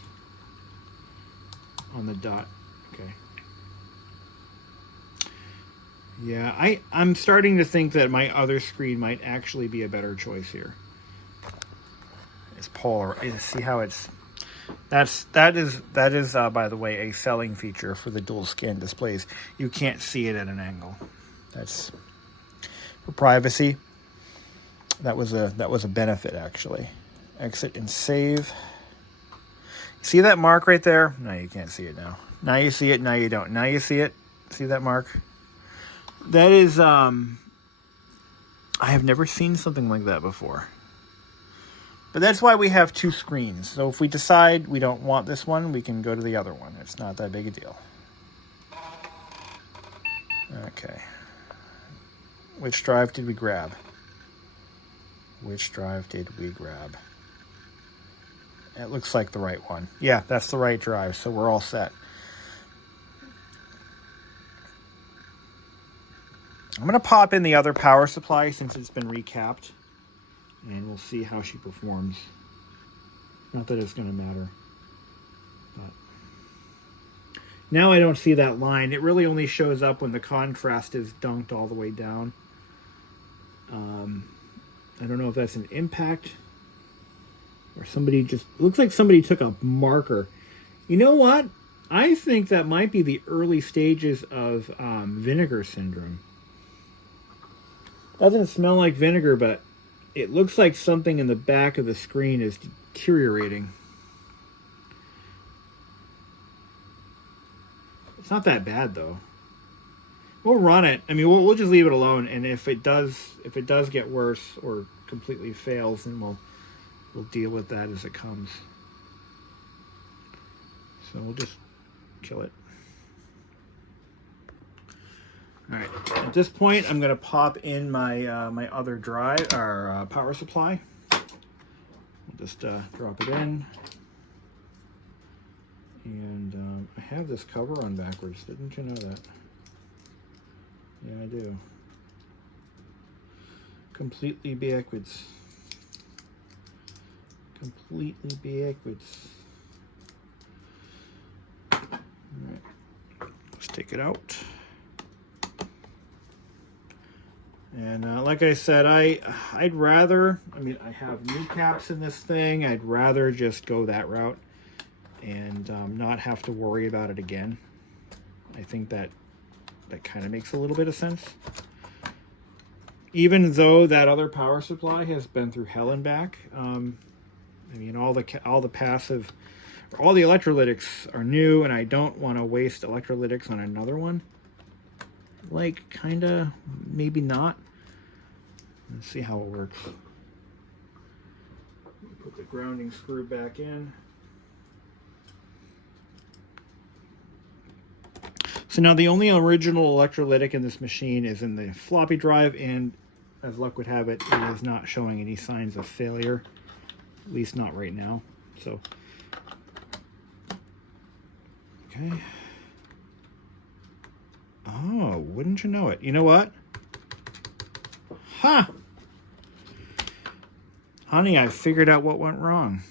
on the dot. Okay. Yeah, I'm starting to think that my other screen might actually be a better choice here. It's polar. See how it's. That is by the way, a selling feature for the dual scan displays. You can't see it at an angle. That's for privacy. That was a benefit actually. Exit and save. See that mark right there? No, you can't see it now. Now you see it. Now you don't. Now you see it. See that mark? That is I have never seen something like that before. But that's why we have two screens. So if we decide we don't want this one, we can go to the other one. It's not that big a deal. Okay. Which drive did we grab? Which drive did we grab? It looks like the right one. Yeah, that's the right drive, so we're all set. I'm going to pop in the other power supply since it's been recapped. And we'll see how she performs. Not that it's going to matter. But now I don't see that line. It really only shows up when the contrast is dunked all the way down. I don't know if that's an impact. Or somebody just... looks like somebody took a marker. You know what? I think that might be the early stages of vinegar syndrome. Doesn't smell like vinegar, but it looks like something in the back of the screen is deteriorating. It's not that bad though. We'll run it. I mean, we'll just leave it alone, and if it does get worse or completely fails, then we'll deal with that as it comes. So we'll just kill it. All right, at this point, I'm going to pop in my my other drive, or power supply. We'll just drop it in. And I have this cover on backwards. Didn't you know that? Yeah, I do. Completely backwards. Completely backwards. take it out. And like I said, I'd rather, I mean, I have new caps in this thing. I'd rather just go that route and not have to worry about it again. I think that kind of makes a little bit of sense. Even though that other power supply has been through hell and back. I mean, all the passive, all the electrolytics are new, and I don't want to waste electrolytics on another one. Like, kind of, maybe not. Let's see how it works. Put the grounding screw back in. So now the only original electrolytic in this machine is in the floppy drive, and as luck would have it, it is not showing any signs of failure, at least not right now. So, okay. Oh, wouldn't you know it? You know what? Huh. Honey, I figured out what went wrong.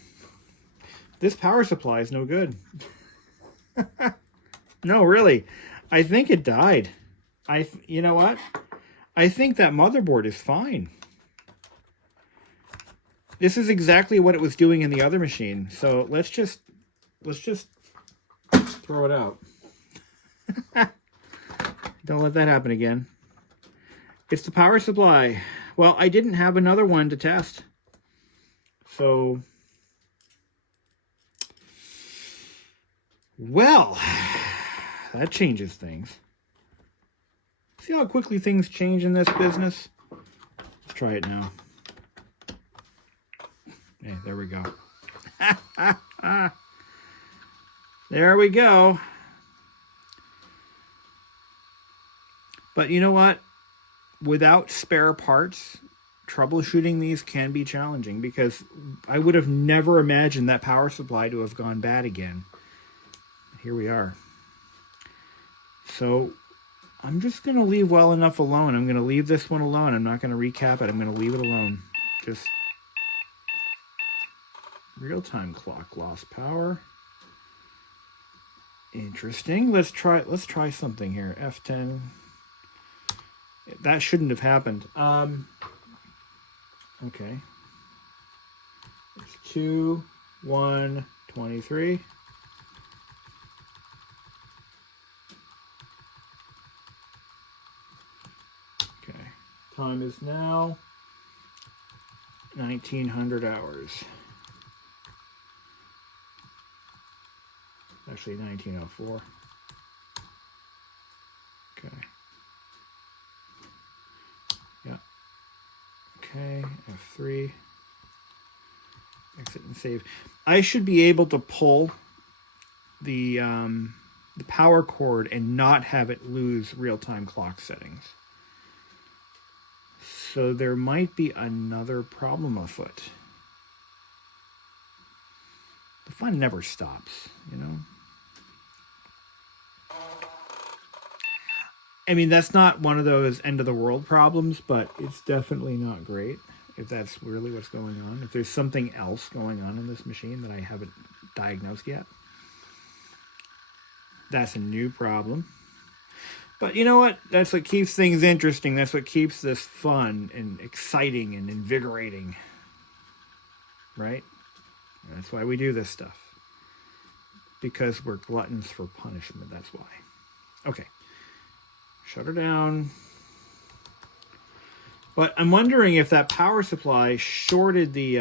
This power supply is no good. No, really. I think it died. You know what? I think that motherboard is fine. This is exactly what it was doing in the other machine. So let's just throw it out. Don't let that happen again. It's the power supply. Well, I didn't have another one to test. So, well, that changes things. See how quickly things change in this business? Let's try it now. Hey, there we go. There we go. But you know what? Without spare parts, troubleshooting these can be challenging, because I would have never imagined that power supply to have gone bad again. Here we are. So I'm just going to leave well enough alone. I'm going to leave this one alone. I'm not going to recap it. I'm going to leave it alone. Just real-time clock lost power. Interesting. Let's try something here. F10. That shouldn't have happened. Okay. It's 2, 1, 23. Okay. Time is now 1900 hours. Actually, 1904. Okay. Yeah. Okay, F3. Exit and save. I should be able to pull the power cord and not have it lose real-time clock settings. So there might be another problem afoot. The fun never stops, you know? I mean, that's not one of those end-of-the-world problems, but it's definitely not great, if that's really what's going on. If there's something else going on in this machine that I haven't diagnosed yet, that's a new problem. But you know what? That's what keeps things interesting. That's what keeps this fun and exciting and invigorating. Right? That's why we do this stuff. Because we're gluttons for punishment. That's why. Okay. Shut her down. But I'm wondering if that power supply shorted the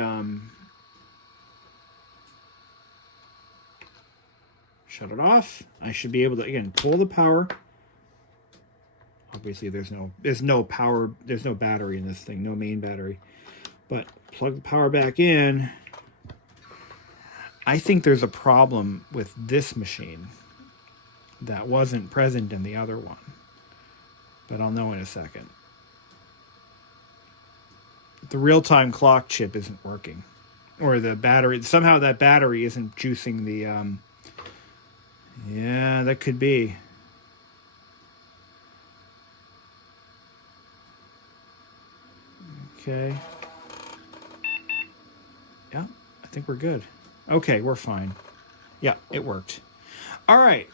shut it off. I should be able to, again, pull the power. Obviously there's no power, there's no battery in this thing, no main battery. But plug the power back in. I think there's a problem with this machine that wasn't present in the other one. But I'll know in a second. The real-time clock chip isn't working. Or the battery, somehow that battery isn't juicing the, yeah, that could be. Okay. Yeah, I think we're good. Okay, we're fine. Yeah, it worked. All right.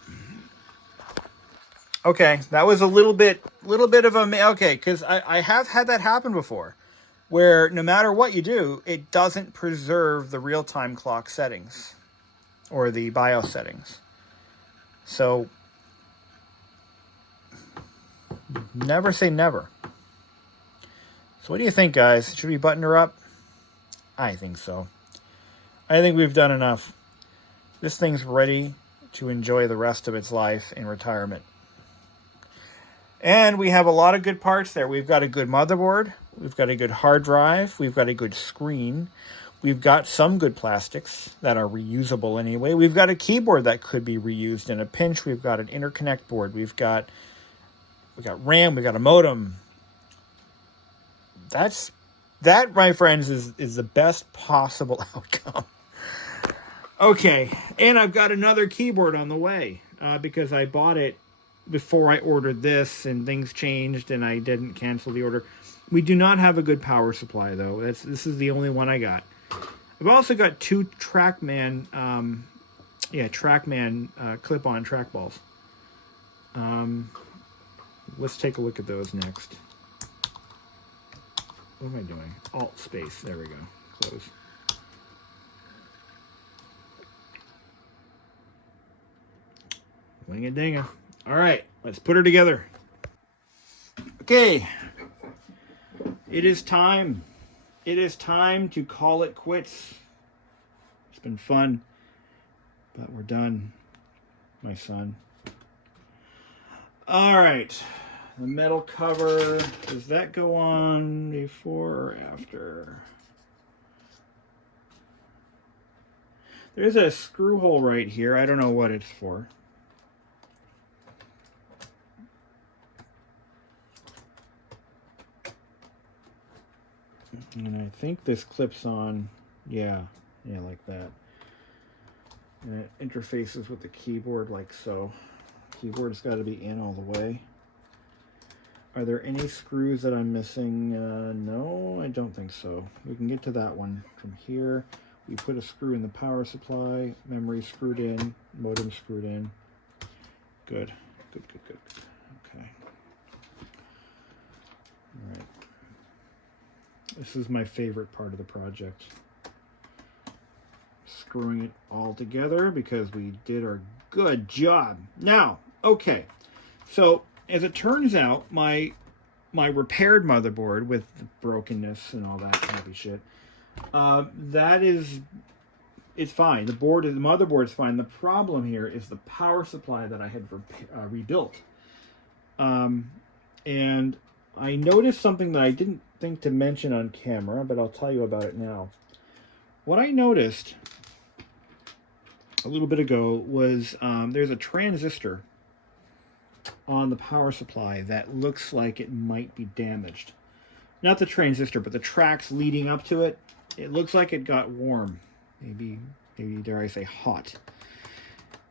Okay, that was a little bit of a, okay, because I have had that happen before, where no matter what you do, it doesn't preserve the real-time clock settings or the BIOS settings. So never say never. So what do you think, guys? Should we button her up? I think so. I think we've done enough. This thing's ready to enjoy the rest of its life in retirement. And we have a lot of good parts there. We've got a good motherboard. We've got a good hard drive. We've got a good screen. We've got some good plastics that are reusable anyway. We've got a keyboard that could be reused in a pinch. We've got an interconnect board. We've got RAM. We've got a modem. That, my friends, is the best possible outcome. Okay, and I've got another keyboard on the way because I bought it before I ordered this, and things changed, and I didn't cancel the order. We do not have a good power supply, though. This is the only one I got. I've also got two TrackMan, clip-on trackballs. Let's take a look at those next. What am I doing? Alt space. There we go. Close. Wing-a-dinga. All right, let's put her together. Okay. It is time. It is time to call it quits. It's been fun, but we're done, my son. All right. The metal cover, does that go on before or after? There's a screw hole right here. I don't know what it's for. And I think this clips on, yeah, like that. And it interfaces with the keyboard like so. Keyboard's got to be in all the way. Are there any screws that I'm missing? No, I don't think so. We can get to that one from here. We put a screw in the power supply, memory screwed in, modem screwed in. Good. Okay. All right. This is my favorite part of the project. Screwing it all together because we did our good job. Now, okay. So, as it turns out, my repaired motherboard with the brokenness and all that happy shit, it's fine. The motherboard's fine. The problem here is the power supply that I had rebuilt. And I noticed something that I didn't think to mention on camera, but I'll tell you about it now. What I noticed a little bit ago was there's a transistor on the power supply that looks like it might be damaged. Not the transistor, but the tracks leading up to it. It looks like it got warm. Maybe dare I say hot.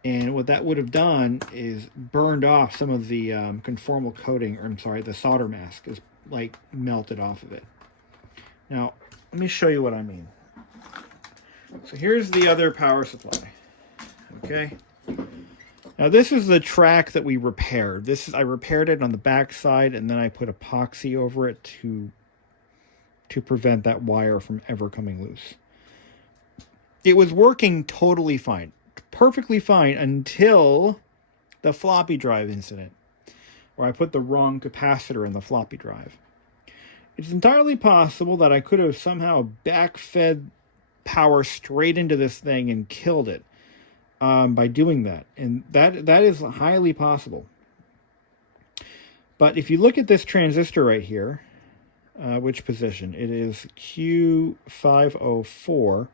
And what that would have done is burned off some of the conformal coating, or I'm sorry, the solder mask is like melted off of it. Now, let me show you what I mean. So here's the other power supply. Okay. Now this is the track that we repaired. I repaired it on the back side, and then I put epoxy over it to prevent that wire from ever coming loose. It was working totally fine, perfectly fine, until the floppy drive incident, where I put the wrong capacitor in the floppy drive. It's entirely possible that I could have somehow backfed power straight into this thing and killed it. By doing that, and that is highly possible. But if you look at this transistor right here, which position? It is Q504.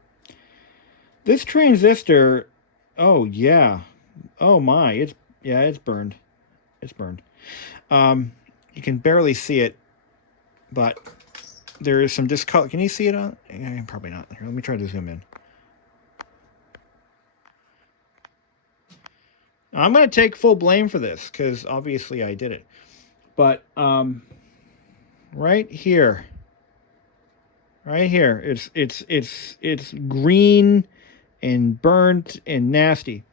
This transistor, oh yeah, oh my, it's burned. It's burned. You can barely see it, but there is some discolor. Can you see it on? Probably not. Here, let me try to zoom in. I'm going to take full blame for this because obviously I did it. But right here, it's green and burnt and nasty.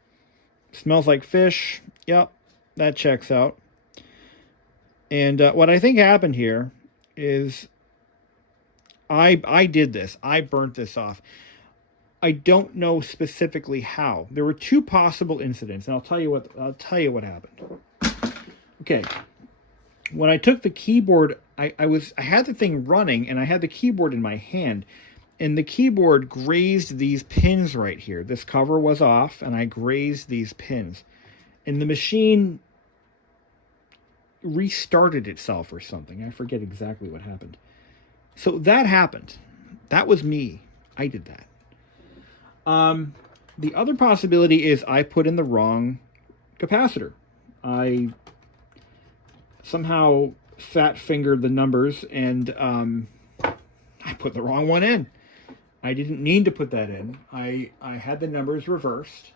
Smells like fish. Yep, that checks out. And what I think happened here is I did this. I burnt this off. I don't know specifically how. There were two possible incidents, and I'll tell you what happened. Okay. When I took the keyboard, I had the thing running and I had the keyboard in my hand, and the keyboard grazed these pins right here. This cover was off and I grazed these pins. And the machine restarted itself or something. I forget exactly what happened. So that happened. That was me. I did that. The other possibility is I put in the wrong capacitor. I somehow fat fingered the numbers and I put the wrong one in. I didn't need to put that in. I had the numbers reversed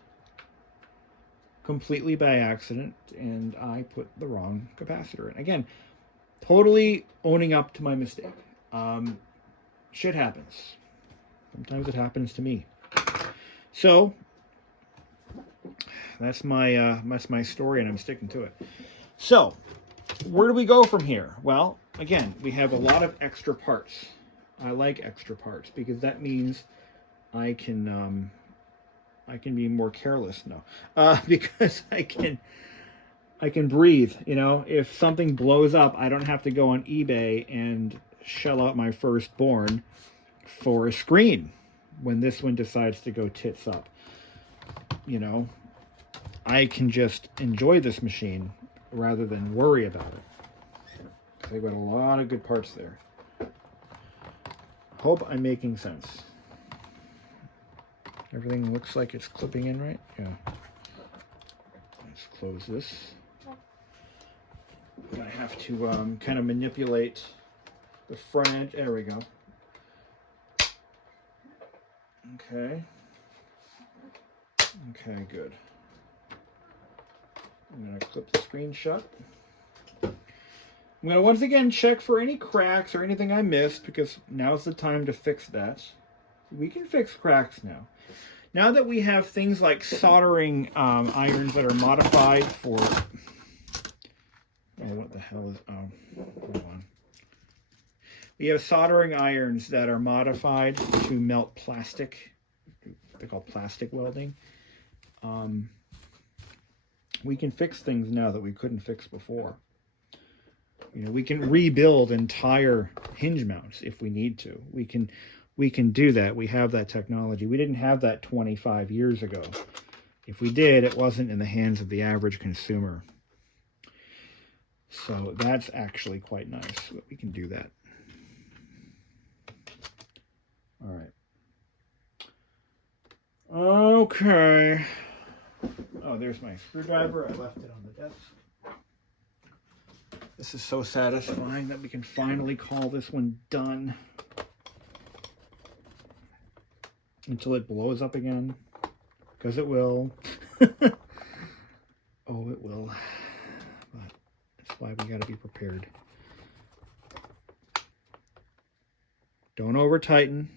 completely by accident, and I put the wrong capacitor in. Again, totally owning up to my mistake. Shit happens. Sometimes it happens to me. So that's my story, and I'm sticking to it. So where do we go from here? Well, again, we have a lot of extra parts. I like extra parts because that means I can be more careless now, because I can breathe. You know, if something blows up, I don't have to go on eBay and shell out my firstborn for a screen when this one decides to go tits up. You know, I can just enjoy this machine rather than worry about it. They've got a lot of good parts there. Hope I'm making sense. Everything looks like it's clipping in right. Yeah. Let's close this. I have to kind of manipulate the front edge. There we go. Okay. Okay, good. I'm going to clip the screen shut. I'm going to once again check for any cracks or anything I missed, because now's the time to fix that. We can fix cracks now. Now that we have things like soldering irons that are modified for... Oh, what the hell is... Oh, hold on. We have soldering irons that are modified to melt plastic. They're called plastic welding. We can fix things now that we couldn't fix before. You know, we can rebuild entire hinge mounts if we need to. We can do that. We have that technology. We didn't have that 25 years ago. If we did, it wasn't in the hands of the average consumer. So that's actually quite nice. We can do that. All right. Okay. Oh, there's my screwdriver. I left it on the desk. This is so satisfying that we can finally call this one done. Until it blows up again. Because it will. Oh, it will. But that's why we got to be prepared. Don't over tighten.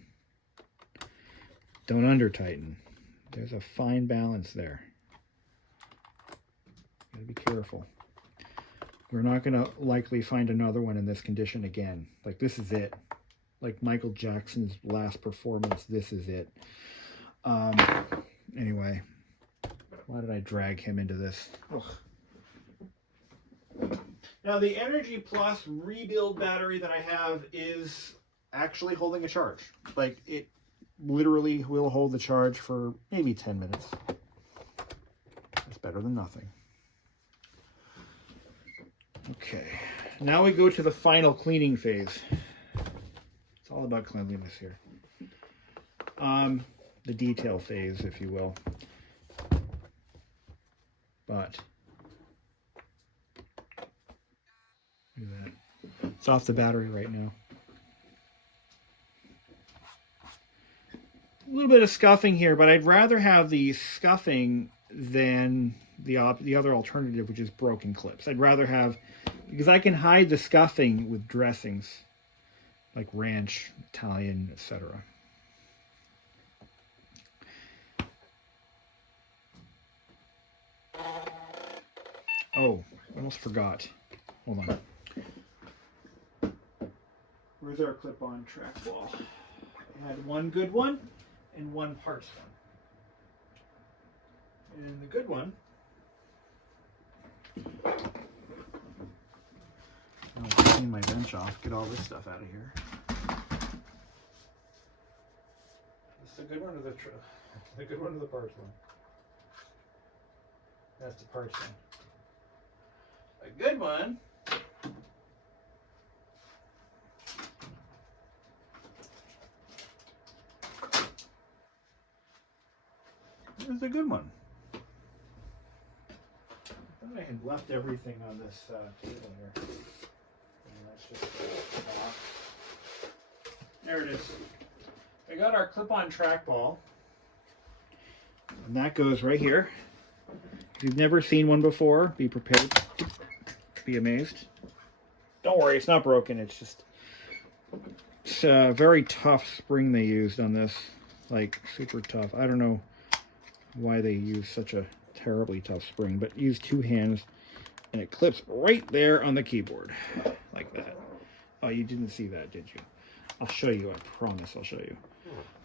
Don't under tighten. There's a fine balance there. Gotta be careful. We're not going to likely find another one in this condition again. Like, this is it. Like Michael Jackson's last performance, this is it. Anyway, why did I drag him into this? Ugh. Now, the Energy Plus rebuild battery that I have is actually holding a charge. Like, it literally will hold the charge for maybe 10 minutes. It's better than nothing. Okay, now we go to the final cleaning phase. It's all about cleanliness here. The detail phase, if you will. But look at that. It's off the battery right now. A little bit of scuffing here, but I'd rather have the scuffing than the other alternative, which is broken clips. I'd rather have, because I can hide the scuffing with dressings like ranch, Italian, etc. Oh, I almost forgot. Hold on. Where's our clip-on trackball? I had one good one and one parts one. And the good one, I'll clean my bench off, get all this stuff out of here. Is the good one or the good one or the parts one? That's the parts one. A good one. It's a good one. I thought I had left everything on this table here. And let's just off. There it is. I got our clip-on trackball. And that goes right here. If you've never seen one before, be prepared to be amazed. Don't worry, it's not broken. It's a very tough spring they used on this. Like, super tough. I don't know why they use such a terribly tough spring, but use two hands and it clips right there on the keyboard like that. Oh, you didn't see that, did you? I'll show you. I promise I'll show you.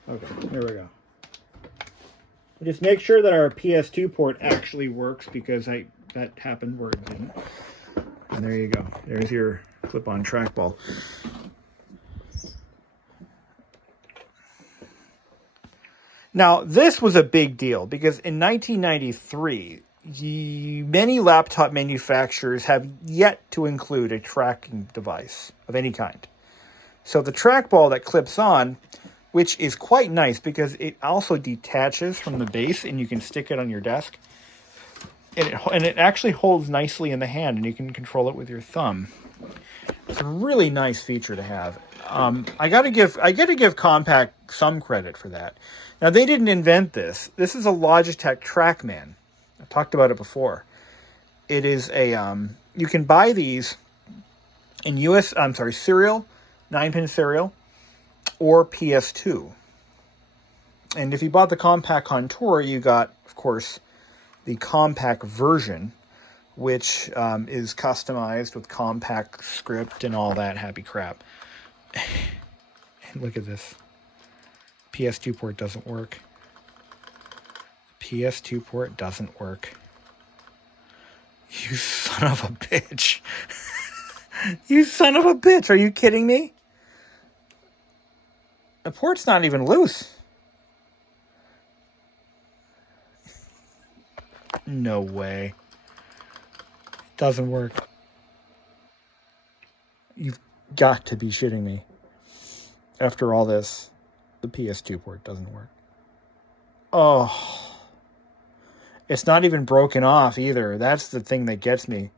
Okay, here we go. Just make sure that our PS2 port actually works, because that happened where it didn't. And there you go. There's your clip-on trackball. Now, this was a big deal because in 1993, many laptop manufacturers have yet to include a tracking device of any kind. So the trackball that clips on, which is quite nice because it also detaches from the base and you can stick it on your desk. And it actually holds nicely in the hand and you can control it with your thumb. It's a really nice feature to have. I gotta give Compaq some credit for that. Now, they didn't invent this. This is a Logitech TrackMan. I've talked about it before. It is a you can buy these in serial, 9-pin serial, or PS2. And if you bought the Compaq Contura, you got, of course, the Compaq version, which is customized with Compaq script and all that happy crap. Look at this. PS2 port doesn't work. PS2 port doesn't work. You son of a bitch. You son of a bitch. Are you kidding me? The port's not even loose. No way. It doesn't work. You've got to be shitting me. After all this, the PS2 port doesn't work. Oh. It's not even broken off either. That's the thing that gets me.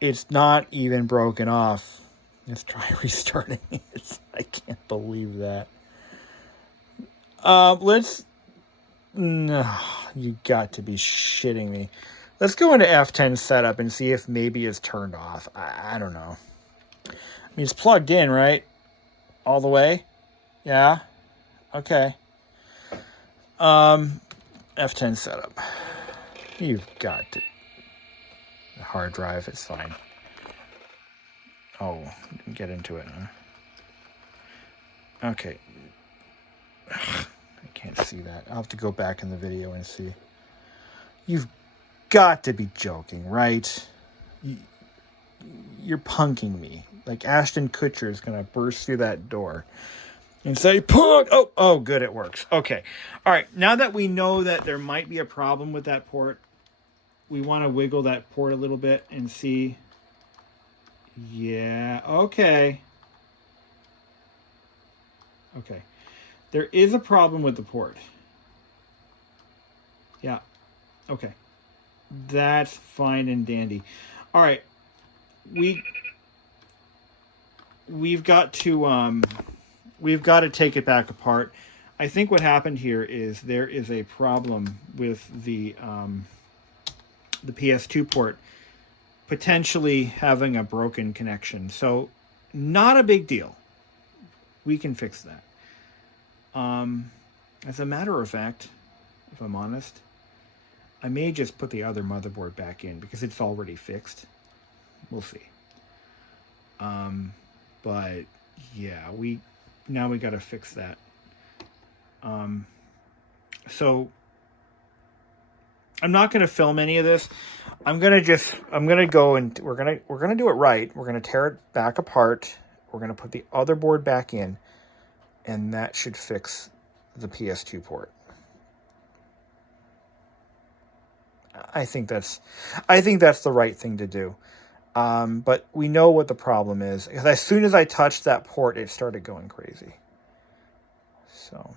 It's not even broken off. Let's try restarting it. I can't believe that. No, you got to be shitting me. Let's go into F10 setup and see if maybe it's turned off. I don't know. I mean, it's plugged in, right? All the way? Yeah? Okay. F10 setup. You've got to. The hard drive, it's fine. Oh, didn't get into it, huh? Okay. I can't see that. I'll have to go back in the video and see. You've got to be joking, right? You're punking me. Like Ashton Kutcher is going to burst through that door and say, punk! Oh, good, it works. Okay. All right, now that we know that there might be a problem with that port, we want to wiggle that port a little bit and see. Yeah, okay. Okay. There is a problem with the port. Yeah. Okay. That's fine and dandy. All right. We've got to take it back apart. I think what happened here is there is a problem with the PS2 port potentially having a broken connection. So not a big deal. We can fix that. As a matter of fact, if I'm honest, I may just put the other motherboard back in because it's already fixed. We'll see. But yeah, now we got to fix that. So I'm not going to film any of this. I'm going to go and we're going to do it right. We're going to tear it back apart. We're going to put the other board back in, and that should fix the PS2 port. I think that's the right thing to do. But we know what the problem is. Because as soon as I touched that port, it started going crazy. So,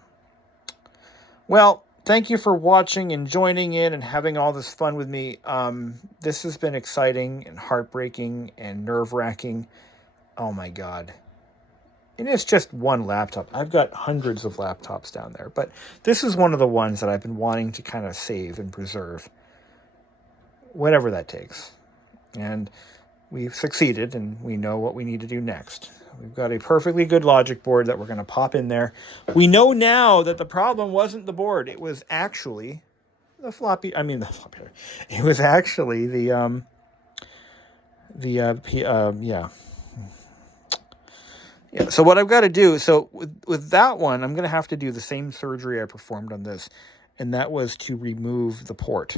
well, thank you for watching and joining in and having all this fun with me. This has been exciting and heartbreaking and nerve-wracking. Oh my God. And it's just one laptop. I've got hundreds of laptops down there, but this is one of the ones that I've been wanting to kind of save and preserve. Whatever that takes. And we've succeeded, and we know what we need to do next. We've got a perfectly good logic board that we're going to pop in there. We know now that the problem wasn't the board. It was actually the floppy. It was actually yeah. So what I've got to do, so with that one, I'm going to have to do the same surgery I performed on this, and that was to remove the port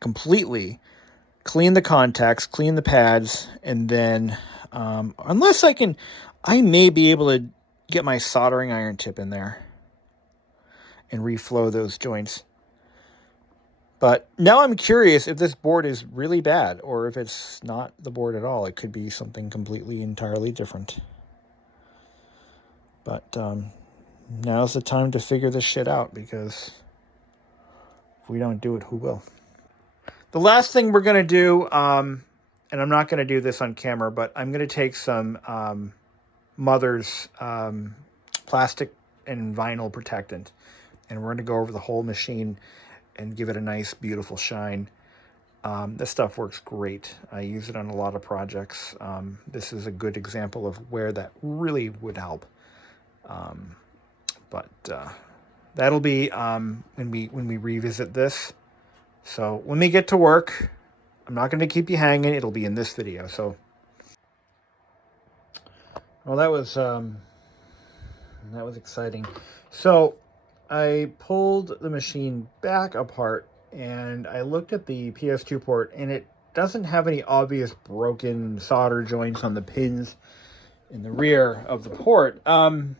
completely, clean the contacts, clean the pads, and then unless I may be able to get my soldering iron tip in there and reflow those joints. But now I'm curious if this board is really bad or if it's not the board at all. It could be something completely, entirely different. But now's the time to figure this shit out, because if we don't do it, who will? The last thing we're going to do, and I'm not going to do this on camera, but I'm going to take some Mother's plastic and vinyl protectant, and we're going to go over the whole machine and give it a nice, beautiful shine. This stuff works great. I use it on a lot of projects. This is a good example of where that really would help. But that'll be when we revisit this. So when we get to work, I'm not going to keep you hanging. It'll be in this video. So, well, that was exciting. So I pulled the machine back apart and I looked at the PS2 port, and it doesn't have any obvious broken solder joints on the pins in the rear of the port. But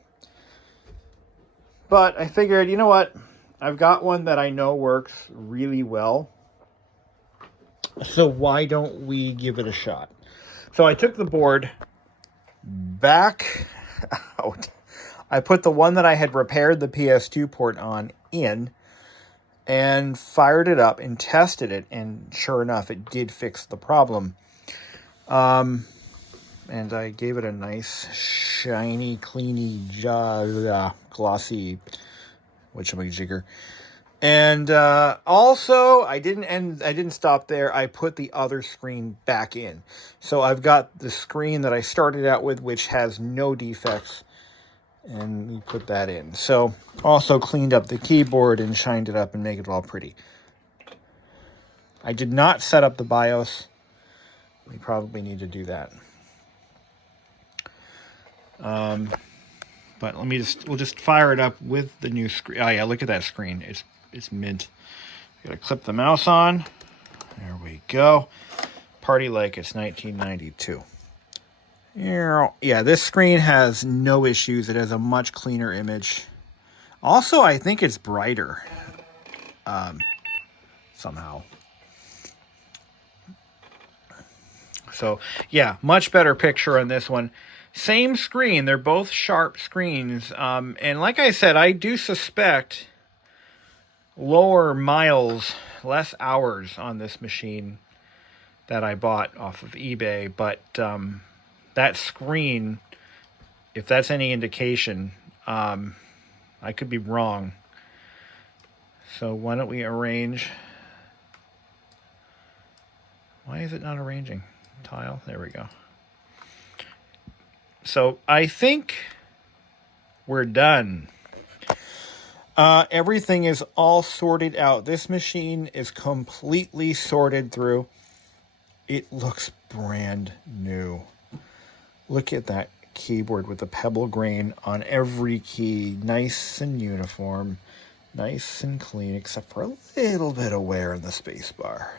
I figured, you know what? I've got one that I know works really well. So why don't we give it a shot? So I took the board back out. I put the one that I had repaired the PS2 port on in and fired it up and tested it. And sure enough, it did fix the problem. And I gave it a nice, shiny, cleany, glossy whatchamajigger. And also, I didn't stop there. I put the other screen back in. So I've got the screen that I started out with, which has no defects, and we put that in. So also cleaned up the keyboard and shined it up and make it all pretty. I did not set up the BIOS. We probably need to do that. But we'll just fire it up with the new screen. Oh yeah, look at that screen. It's mint. Gotta clip the mouse on. There we go. Party like it's 1992. Yeah, this screen has no issues. It has a much cleaner image. Also, I think it's brighter. Somehow. So, yeah, much better picture on this one. Same screen. They're both sharp screens. And like I said, I do suspect lower miles, less hours on this machine that I bought off of eBay. But that screen, if that's any indication, I could be wrong. So why don't we arrange? Why is it not arranging? Tile. There we go. So I think we're done. Everything is all sorted out. This machine is completely sorted through. It looks brand new. Look at that keyboard with the pebble grain on every key, nice and uniform, nice and clean, except for a little bit of wear in the space bar.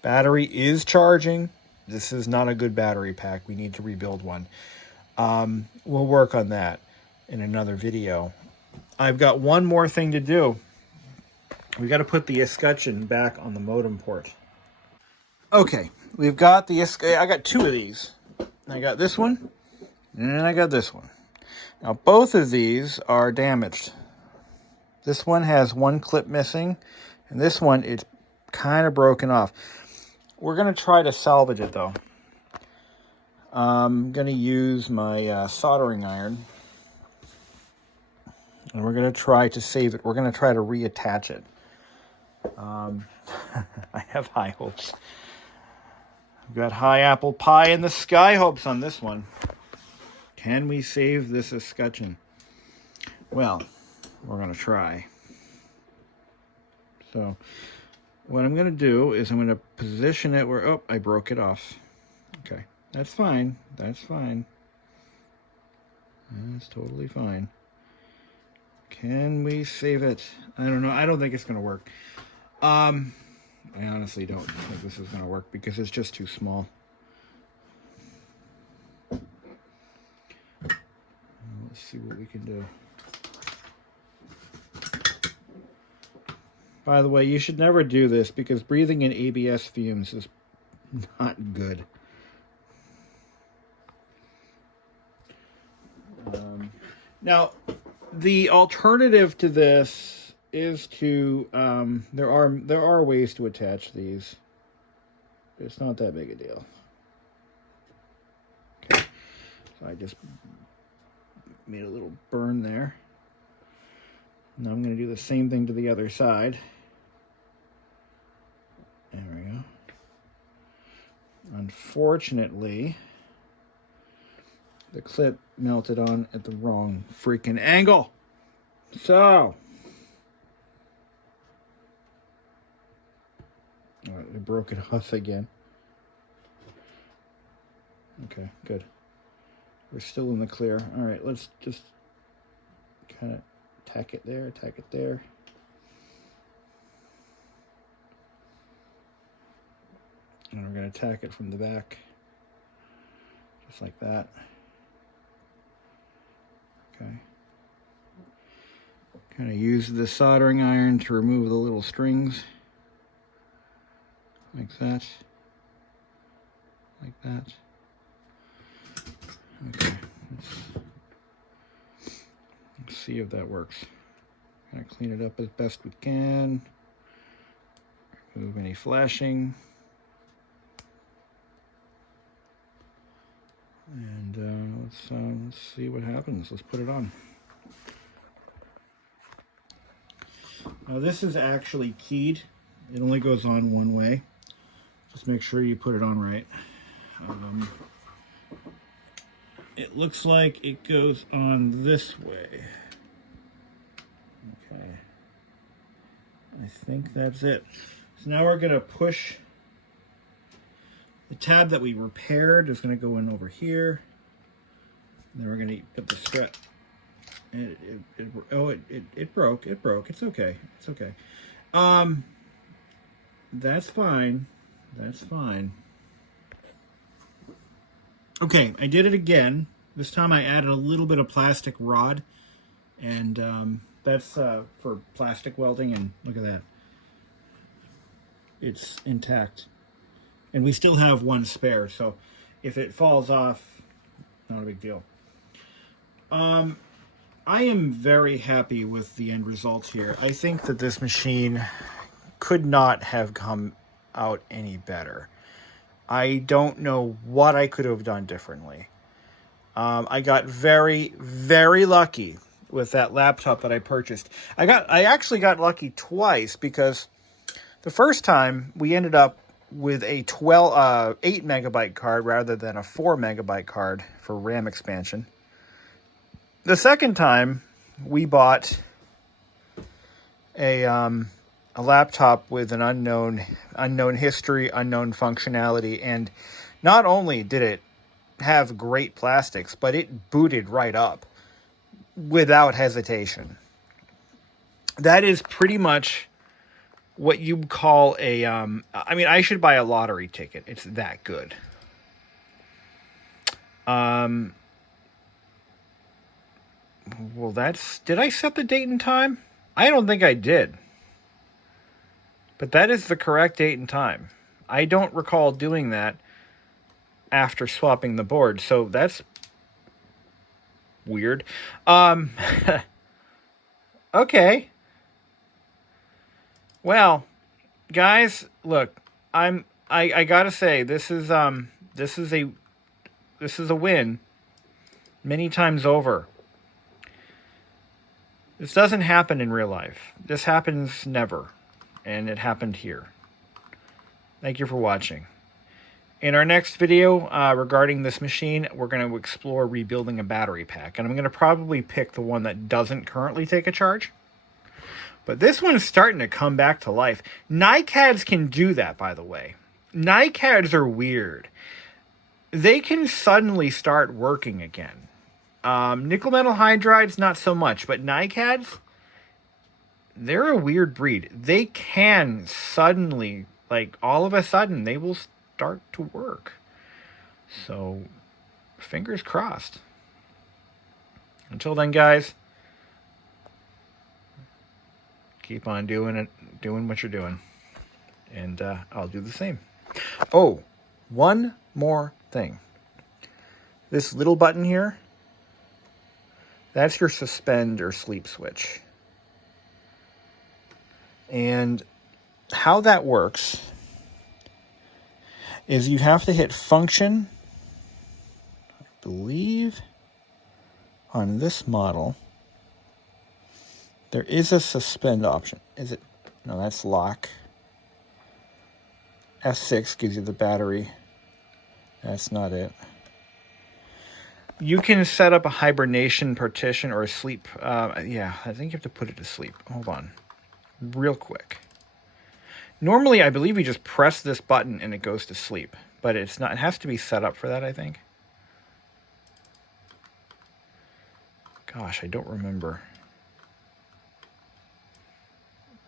Battery is charging. This is not a good battery pack. We need to rebuild one. We'll work on that in another video. I've got one more thing to do. We got to put the escutcheon back on the modem port. Okay, we've got the I got two of these. I got this one, and I got this one. Now, both of these are damaged. This one has one clip missing, and this one, it's kind of broken off. We're going to try to salvage it, though. I'm going to use my soldering iron, and we're going to try to save it. We're going to try to reattach it. I have high hopes. We've got high apple pie in the sky hopes on this one. Can we save this escutcheon? Well, we're going to try. So what I'm going to do is I'm going to position it where, oh, I broke it off. Okay, that's fine. That's fine. That's totally fine. Can we save it? I don't know. I don't think it's going to work. I honestly don't think this is going to work because it's just too small. Let's see what we can do. By the way, you should never do this because breathing in ABS fumes is not good. Now, the alternative to this is to there are ways to attach these. It's not that big a deal. Okay, so I just made a little burn there. Now I'm going to do the same thing to the other side. There we go. Unfortunately, the clip melted on at the wrong freaking angle. So, all right, I broke it off again. Okay, good. We're still in the clear. All right, let's just kind of tack it there, tack it there. And we're going to tack it from the back, just like that. Okay. Kind of use the soldering iron to remove the little strings. Like that. Like that. Okay. Let's see if that works. Kind of clean it up as best we can. Remove any flashing. And let's see what happens. Let's put it on. Now this is actually keyed. It only goes on one way. Just make sure you put it on right. It looks like it goes on this way. Okay. I think that's it. So now we're going to push. The tab that we repaired is going to go in over here. And then we're going to put the strut. And it broke. It broke. It's okay. It's okay. That's fine. That's fine. Okay, I did it again. This time I added a little bit of plastic rod. And that's for plastic welding. And look at that. It's intact. And we still have one spare, so if it falls off, not a big deal. I am very happy with the end result here. I think that this machine could not have come out any better. I don't know what I could have done differently. I got very, very lucky with that laptop that I purchased. I actually got lucky twice because the first time we ended up with a 8 megabyte card rather than a 4 megabyte card for RAM expansion. The second time we bought a laptop with an unknown history, unknown functionality, and not only did it have great plastics, but it booted right up without hesitation. That is pretty much what you call a, I mean, I should buy a lottery ticket. It's that good. Well, did I set the date and time? I don't think I did. But that is the correct date and time. I don't recall doing that after swapping the board, so that's weird. Okay. Well, guys, look, I gotta say, this is a win many times over. This doesn't happen in real life. This happens never. And it happened here. Thank you for watching. In our next video regarding this machine, we're going to explore rebuilding a battery pack. And I'm going to probably pick the one that doesn't currently take a charge. But this one is starting to come back to life. NiCads can do that, by the way. NiCads are weird. They can suddenly start working again. Nickel metal hydrides, not so much. But NiCads, they're a weird breed. They can suddenly, like all of a sudden, they will start to work. So, fingers crossed. Until then, guys, keep on doing what you're doing. And I'll do the same. Oh, one more thing. This little button here, that's your suspend or sleep switch. And how that works is you have to hit function, I believe, on this model. There is a suspend option. Is it? No, that's lock. F6 gives you the battery. That's not it. You can set up a hibernation partition or a sleep. Yeah, I think you have to put it to sleep. Hold on. Real quick. Normally, I believe you just press this button and it goes to sleep. But it's not. It has to be set up for that, I think. Gosh, I don't remember.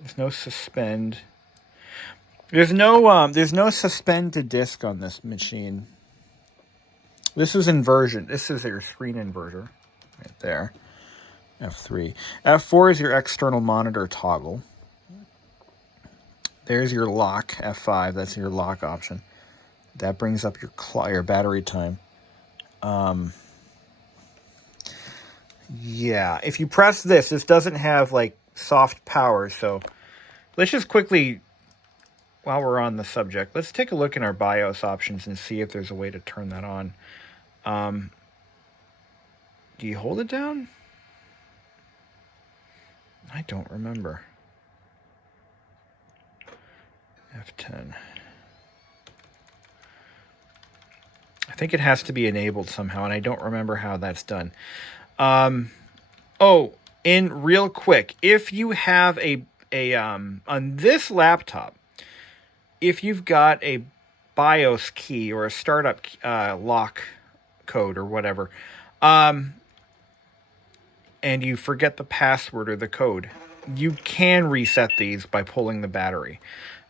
There's no suspend. There's no suspend to disk on this machine. This is inversion. This is your screen inverter right there. F3. F4 is your external monitor toggle. There's your lock, F5. That's your lock option. That brings up your battery time. Yeah, if you press this doesn't have like soft power. So let's just quickly, while we're on the subject, let's take a look in our BIOS options and see if there's a way to turn that on. Do you hold it down? I don't remember. F10. I think it has to be enabled somehow, and I don't remember how that's done. Oh, and real quick, if you have on this laptop, if you've got a BIOS key or a startup lock code or whatever, and you forget the password or the code, you can reset these by pulling the battery.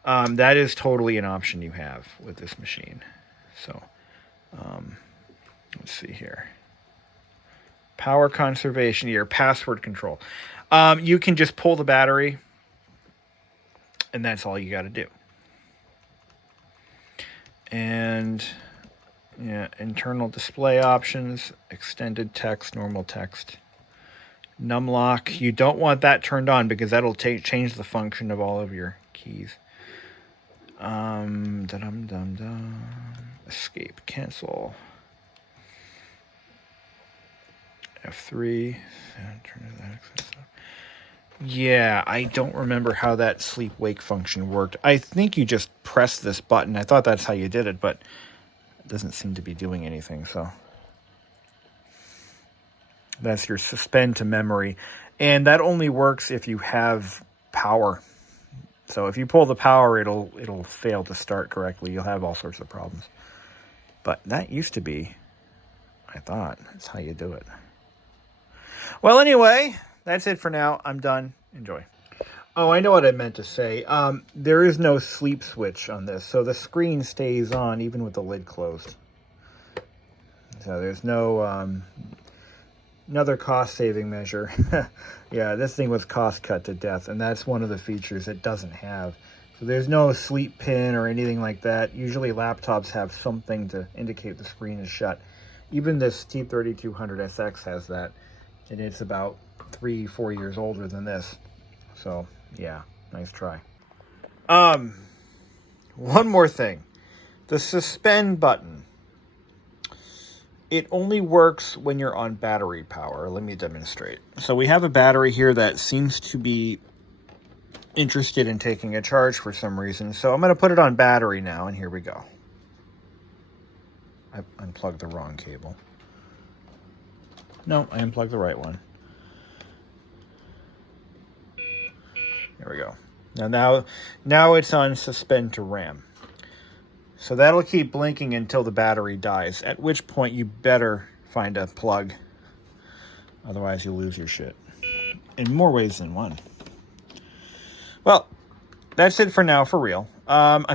That is totally an option you have with this machine. So, let's see here. Power conservation here, password control. You can just pull the battery, and that's all you got to do. And yeah, internal display options, extended text, normal text. Numlock, you don't want that turned on because that'll change the function of all of your keys. Escape, cancel. F3. Yeah, I don't remember how that sleep-wake function worked. I think you just press this button. I thought that's how you did it, but it doesn't seem to be doing anything, so. That's your suspend to memory. And that only works if you have power. So if you pull the power, it'll fail to start correctly. You'll have all sorts of problems. But that used to be I thought that's how you do it. Well, anyway, that's it for now. I'm done. Enjoy. Oh, I know what I meant to say. There is no sleep switch on this, so the screen stays on even with the lid closed. So there's no another cost-saving measure. Yeah, this thing was cost cut to death, and that's one of the features it doesn't have. So there's no sleep pin or anything like that. Usually laptops have something to indicate the screen is shut. Even this T3200SX has that, and it's about 3-4 years older than this. So yeah, nice try. One more thing. The suspend button. It only works when you're on battery power. Let me demonstrate. So we have a battery here that seems to be interested in taking a charge for some reason. So I'm going to put it on battery now, and here we go. I unplugged the wrong cable. No, I unplugged the right one. There we go. Now it's on suspend to RAM. So that'll keep blinking until the battery dies, at which point you better find a plug. Otherwise you'll lose your shit. In more ways than one. Well, that's it for now, for real. I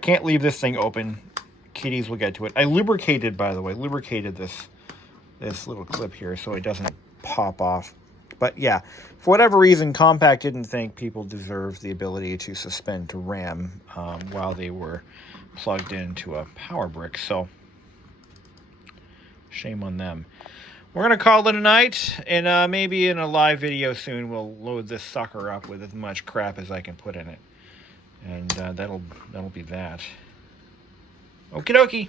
can't leave this thing open. Kitties will get to it. I lubricated, by the way, this little clip here so it doesn't pop off. But yeah, for whatever reason, Compaq didn't think people deserved the ability to suspend to RAM while they were plugged into a power brick. So, shame on them. We're going to call it a night, and maybe in a live video soon we'll load this sucker up with as much crap as I can put in it. And that'll be that. Okie dokie.